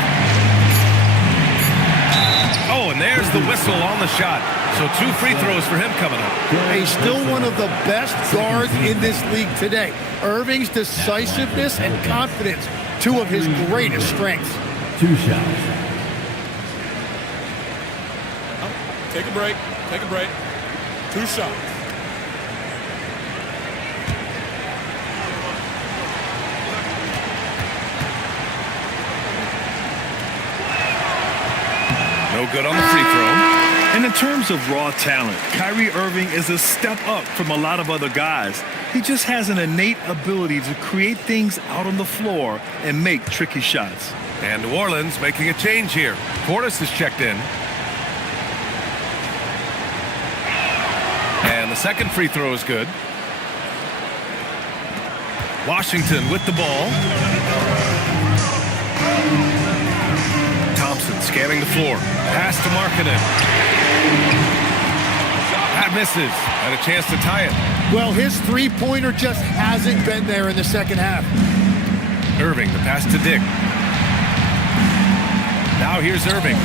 Oh, and there's the whistle on the shot. So 2 free throws for him coming up. He's still one of the best guards in this league today. Irving's decisiveness and confidence, 2 of his greatest strengths. 2 shots. Take a break. Take a break. 2 shots. No good on the free throw. And in terms of raw talent, Kyrie Irving is a step up from a lot of other guys. He just has an innate ability to create things out on the floor and make tricky shots. And New Orleans making a change here. Portis is checked in. And the second free throw is good. Washington with the ball. Thompson scanning the floor. Pass to Markkanen. That misses. And a chance to tie it. Well, his three-pointer just hasn't been there in the second half. Irving, the pass to Dick. Now here's Irving.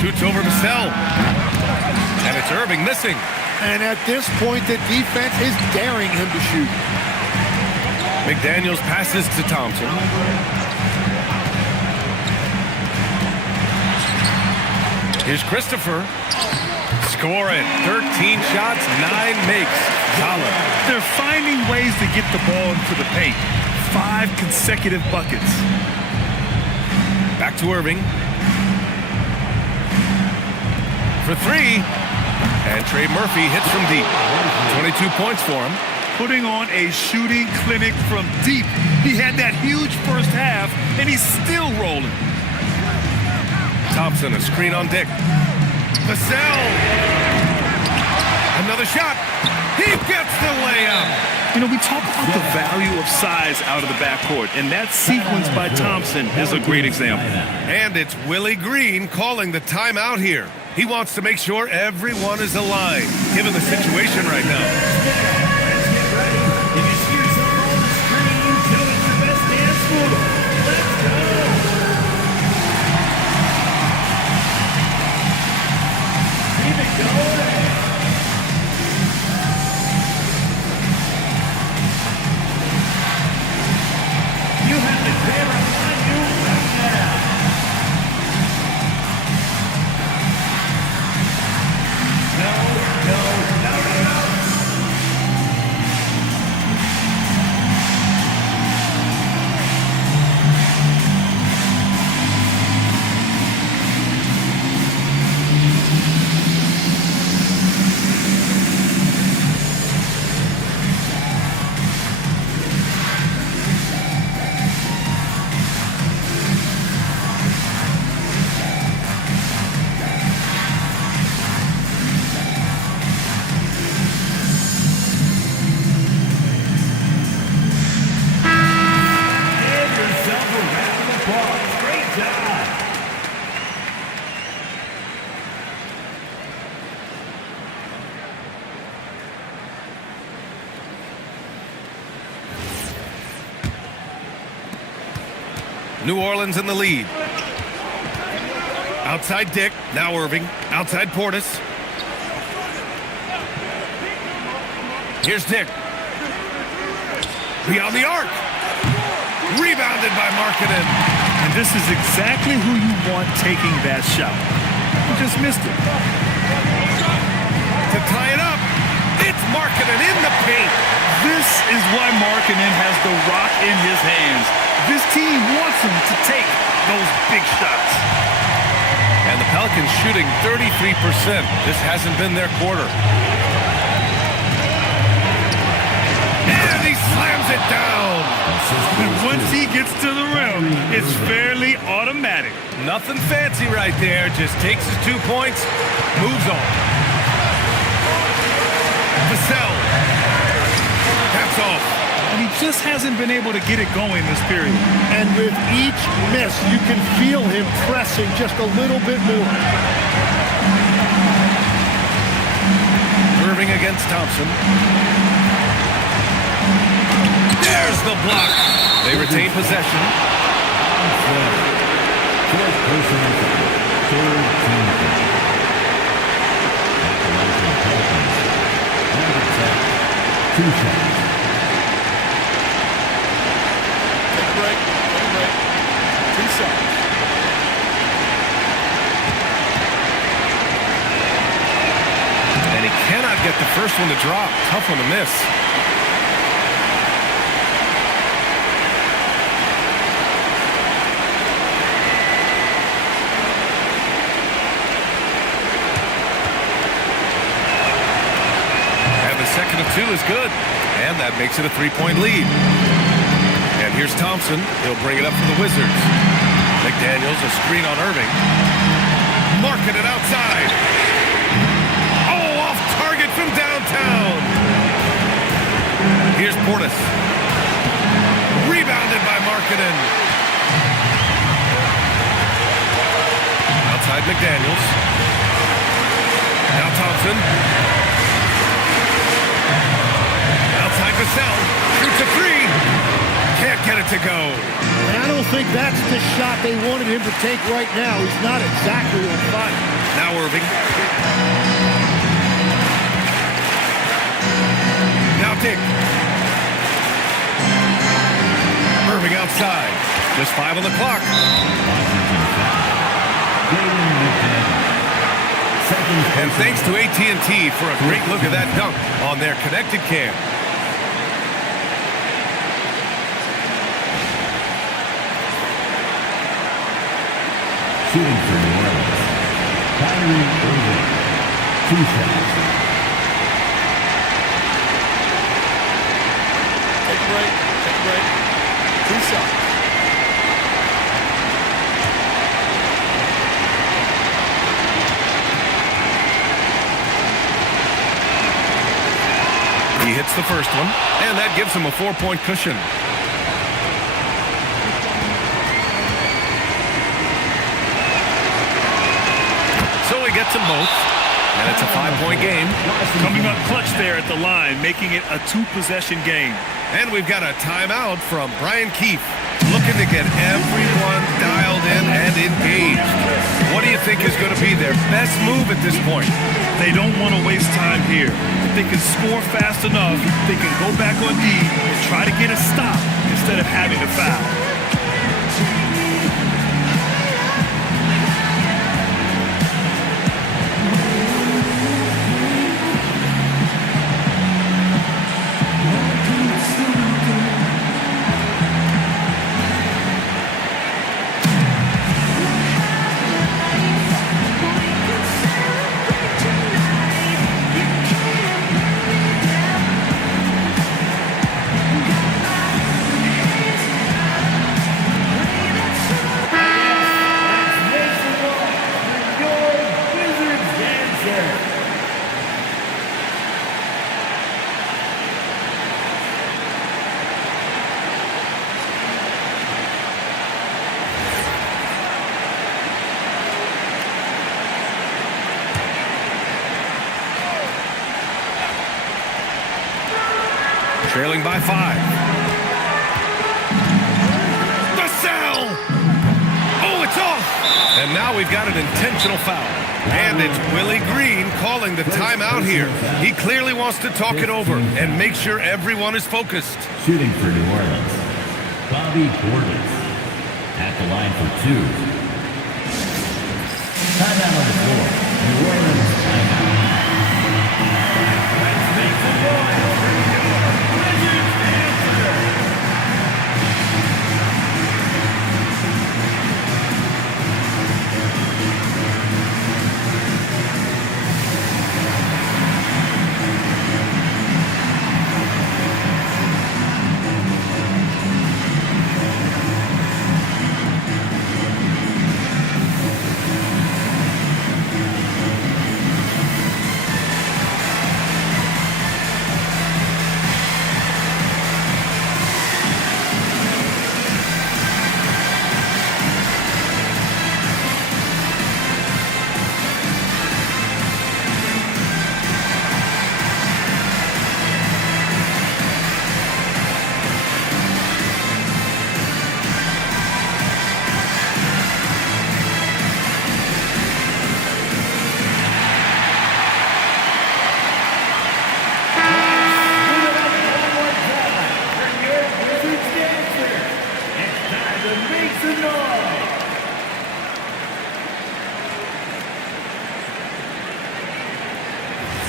Shoots over to Sell. And it's Irving missing. And at this point, the defense is daring him to shoot. McDaniels passes to Thompson. Here's Christopher. Scoring. 13 shots, 9 makes. Solid. They're finding ways to get the ball into the paint. 5 consecutive buckets. Back to Irving. For 3. And Trey Murphy hits from deep. 22 points for him. Putting on a shooting clinic from deep. He had that huge first half, and he's still rolling. Thompson, a screen on Dick. Vassell. Another shot. He gets the layup. You know, we talk about the value of size out of the backcourt, and that sequence by Thompson is a great example. And it's Willie Green calling the timeout here. He wants to make sure everyone is aligned, given the situation right now. New Orleans in the lead. Outside Dick, now Irving. Outside Portis. Here's Dick. Beyond the arc. Rebounded by Markkanen. And this is exactly who you want taking that shot. You just missed it. To tie it up, it's Markkanen in the paint. This is why Markkanen has the rock in his hands. This team wants him to take those big shots. And the Pelicans shooting 33%. This hasn't been their quarter. And he slams it down. And once he gets to the rim, it's fairly automatic. Nothing fancy right there. Just takes his 2 points, moves on. Vassell. That's off. And he just hasn't been able to get it going this period. And with each miss, you can feel him pressing just a little bit more. Irving against Thompson. There's the block. They retain possession. Two shots. Take a break. Take a break. 2 shots. And he cannot get the first one to drop. Tough one to miss. Second of 2 is good, and that makes it a 3-point lead. And here's Thompson. He'll bring it up for the Wizards. McDaniels, a screen on Irving. Marking it outside. Oh, off target from downtown. Here's Portis. Rebounded by Markkanen. Outside McDaniels. Now Thompson. Outside Vassell, shoots a 3. Can't get it to go. And I don't think that's the shot they wanted him to take right now. He's not exactly on fire. Now Irving. Now Dick. Irving outside. Just 5 on the clock. And thanks to AT&T for a great look at that dunk on their connected cam. Shooting for New Orleans. Kyrie Irving. 2 shots. Take a break. Take a break. 2 shots. He hits the first one, and that gives him a 4-point cushion. So he gets them both, and it's a 5-point game. Coming up clutch there at the line, making it a 2-possession game. And we've got a timeout from Brian Keefe, looking to get everyone dialed in and engaged. What do you think is going to be their best move at this point? They don't want to waste time here. If they can score fast enough, they can go back on D and try to get a stop instead of having to foul. Trailing by 5. Vassell! And now we've got an intentional foul. And it's Willie Green calling the timeout here. He clearly wants to talk it over and make sure everyone is focused. Shooting for New Orleans, Bobby Portis. At the line for 2. Timeout on the floor. New Orleans timeout. Let's make some noise for your Wizards answer.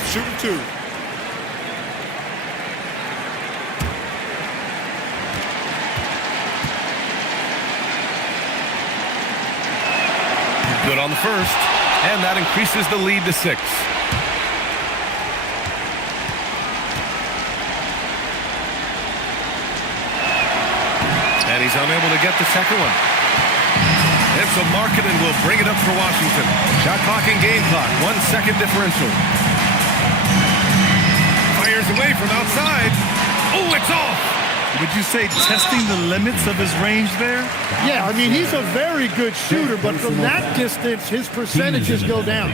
Shooting 2. Good on the first, and that increases the lead to 6. And he's unable to get the second one. And so Markkanen will bring it up for Washington. Shot clock and game clock, 1 second differential. Fires away from outside. Oh, it's off. Would you say testing the limits of his range there? Yeah, I mean, he's a very good shooter, but from that distance, his percentages go down.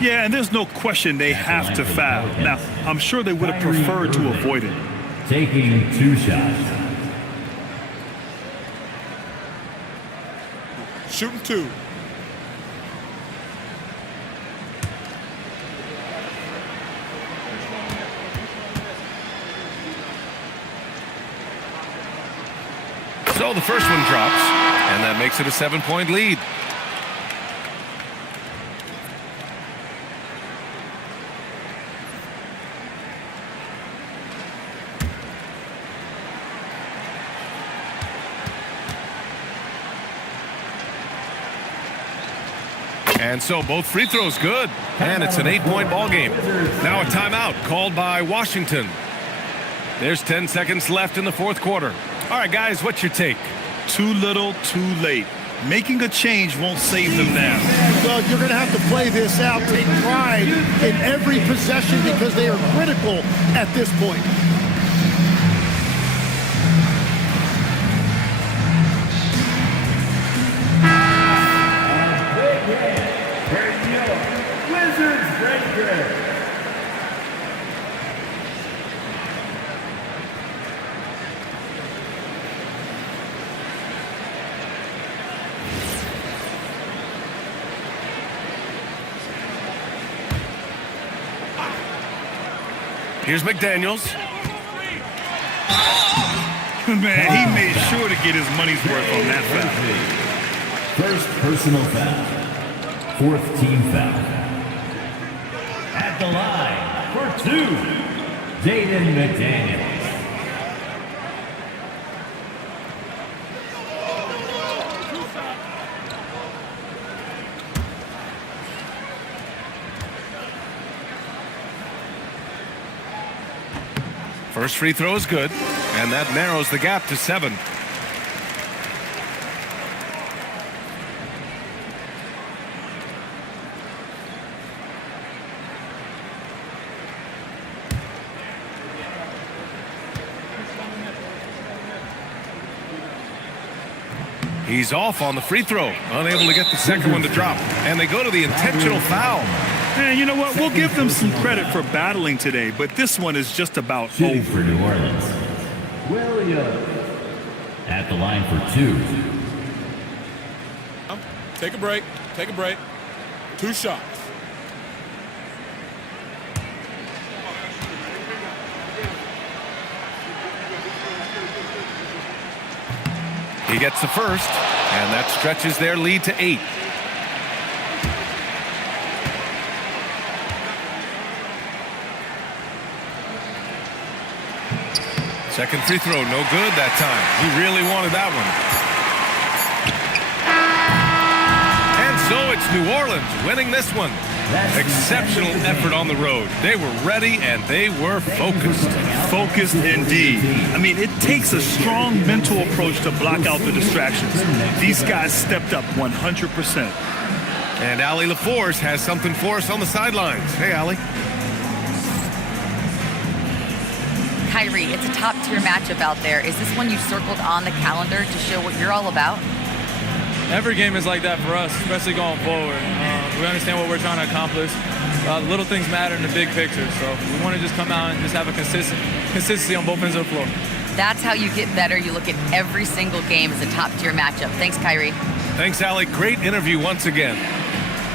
Yeah, and there's no question they have to foul. Now, I'm sure they would have preferred to avoid it. Taking 2 shots. Shooting 2. So the first one drops, and that makes it a 7-point lead. And so both free throws good, and it's an 8-point ball game. Now a timeout called by Washington. There's 10 seconds left in the fourth quarter. All right, guys, what's your take? Too little, too late. Making a change won't save them now. Well, you're going to have to play this out, take pride in every possession because they are critical at this point. Wizards breaker. Here's McDaniels. Man, he made sure to get his money's worth on that foul. First personal foul. 4th team foul. At the line for 2, Jaden McDaniels. First free throw is good, and that narrows the gap to 7. He's off on the free throw, unable to get the second one to drop, and they go to the intentional foul. And you know what? We'll give them some credit for battling today, but this one is just about Shooting over. for New Orleans, Williams. At the line for 2. Take a break. Take a break. 2 shots. He gets the first, and that stretches their lead to 8. Second free throw, no good that time. He really wanted that one. And so it's New Orleans winning this one. Exceptional effort on the road. They were ready and they were focused. Focused indeed. I mean, it takes a strong mental approach to block out the distractions. These guys stepped up 100%. And Allie LaForce has something for us on the sidelines. Hey, Allie. Kyrie, it's a top-tier matchup out there. Is this one you circled on the calendar to show what you're all about? Every game is like that for us, especially going forward. We understand what we're trying to accomplish. Little things matter in the big picture, so we want to just come out and just have a consistency on both ends of the floor. That's how you get better. You look at every single game as a top-tier matchup. Thanks, Kyrie. Thanks, Allie. Great interview once again.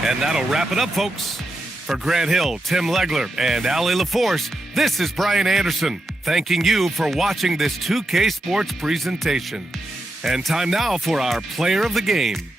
And that'll wrap it up, folks. For Grant Hill, Tim Legler, and Allie LaForce, this is Brian Anderson, thanking you for watching this 2K Sports presentation. And time now for our player of the game.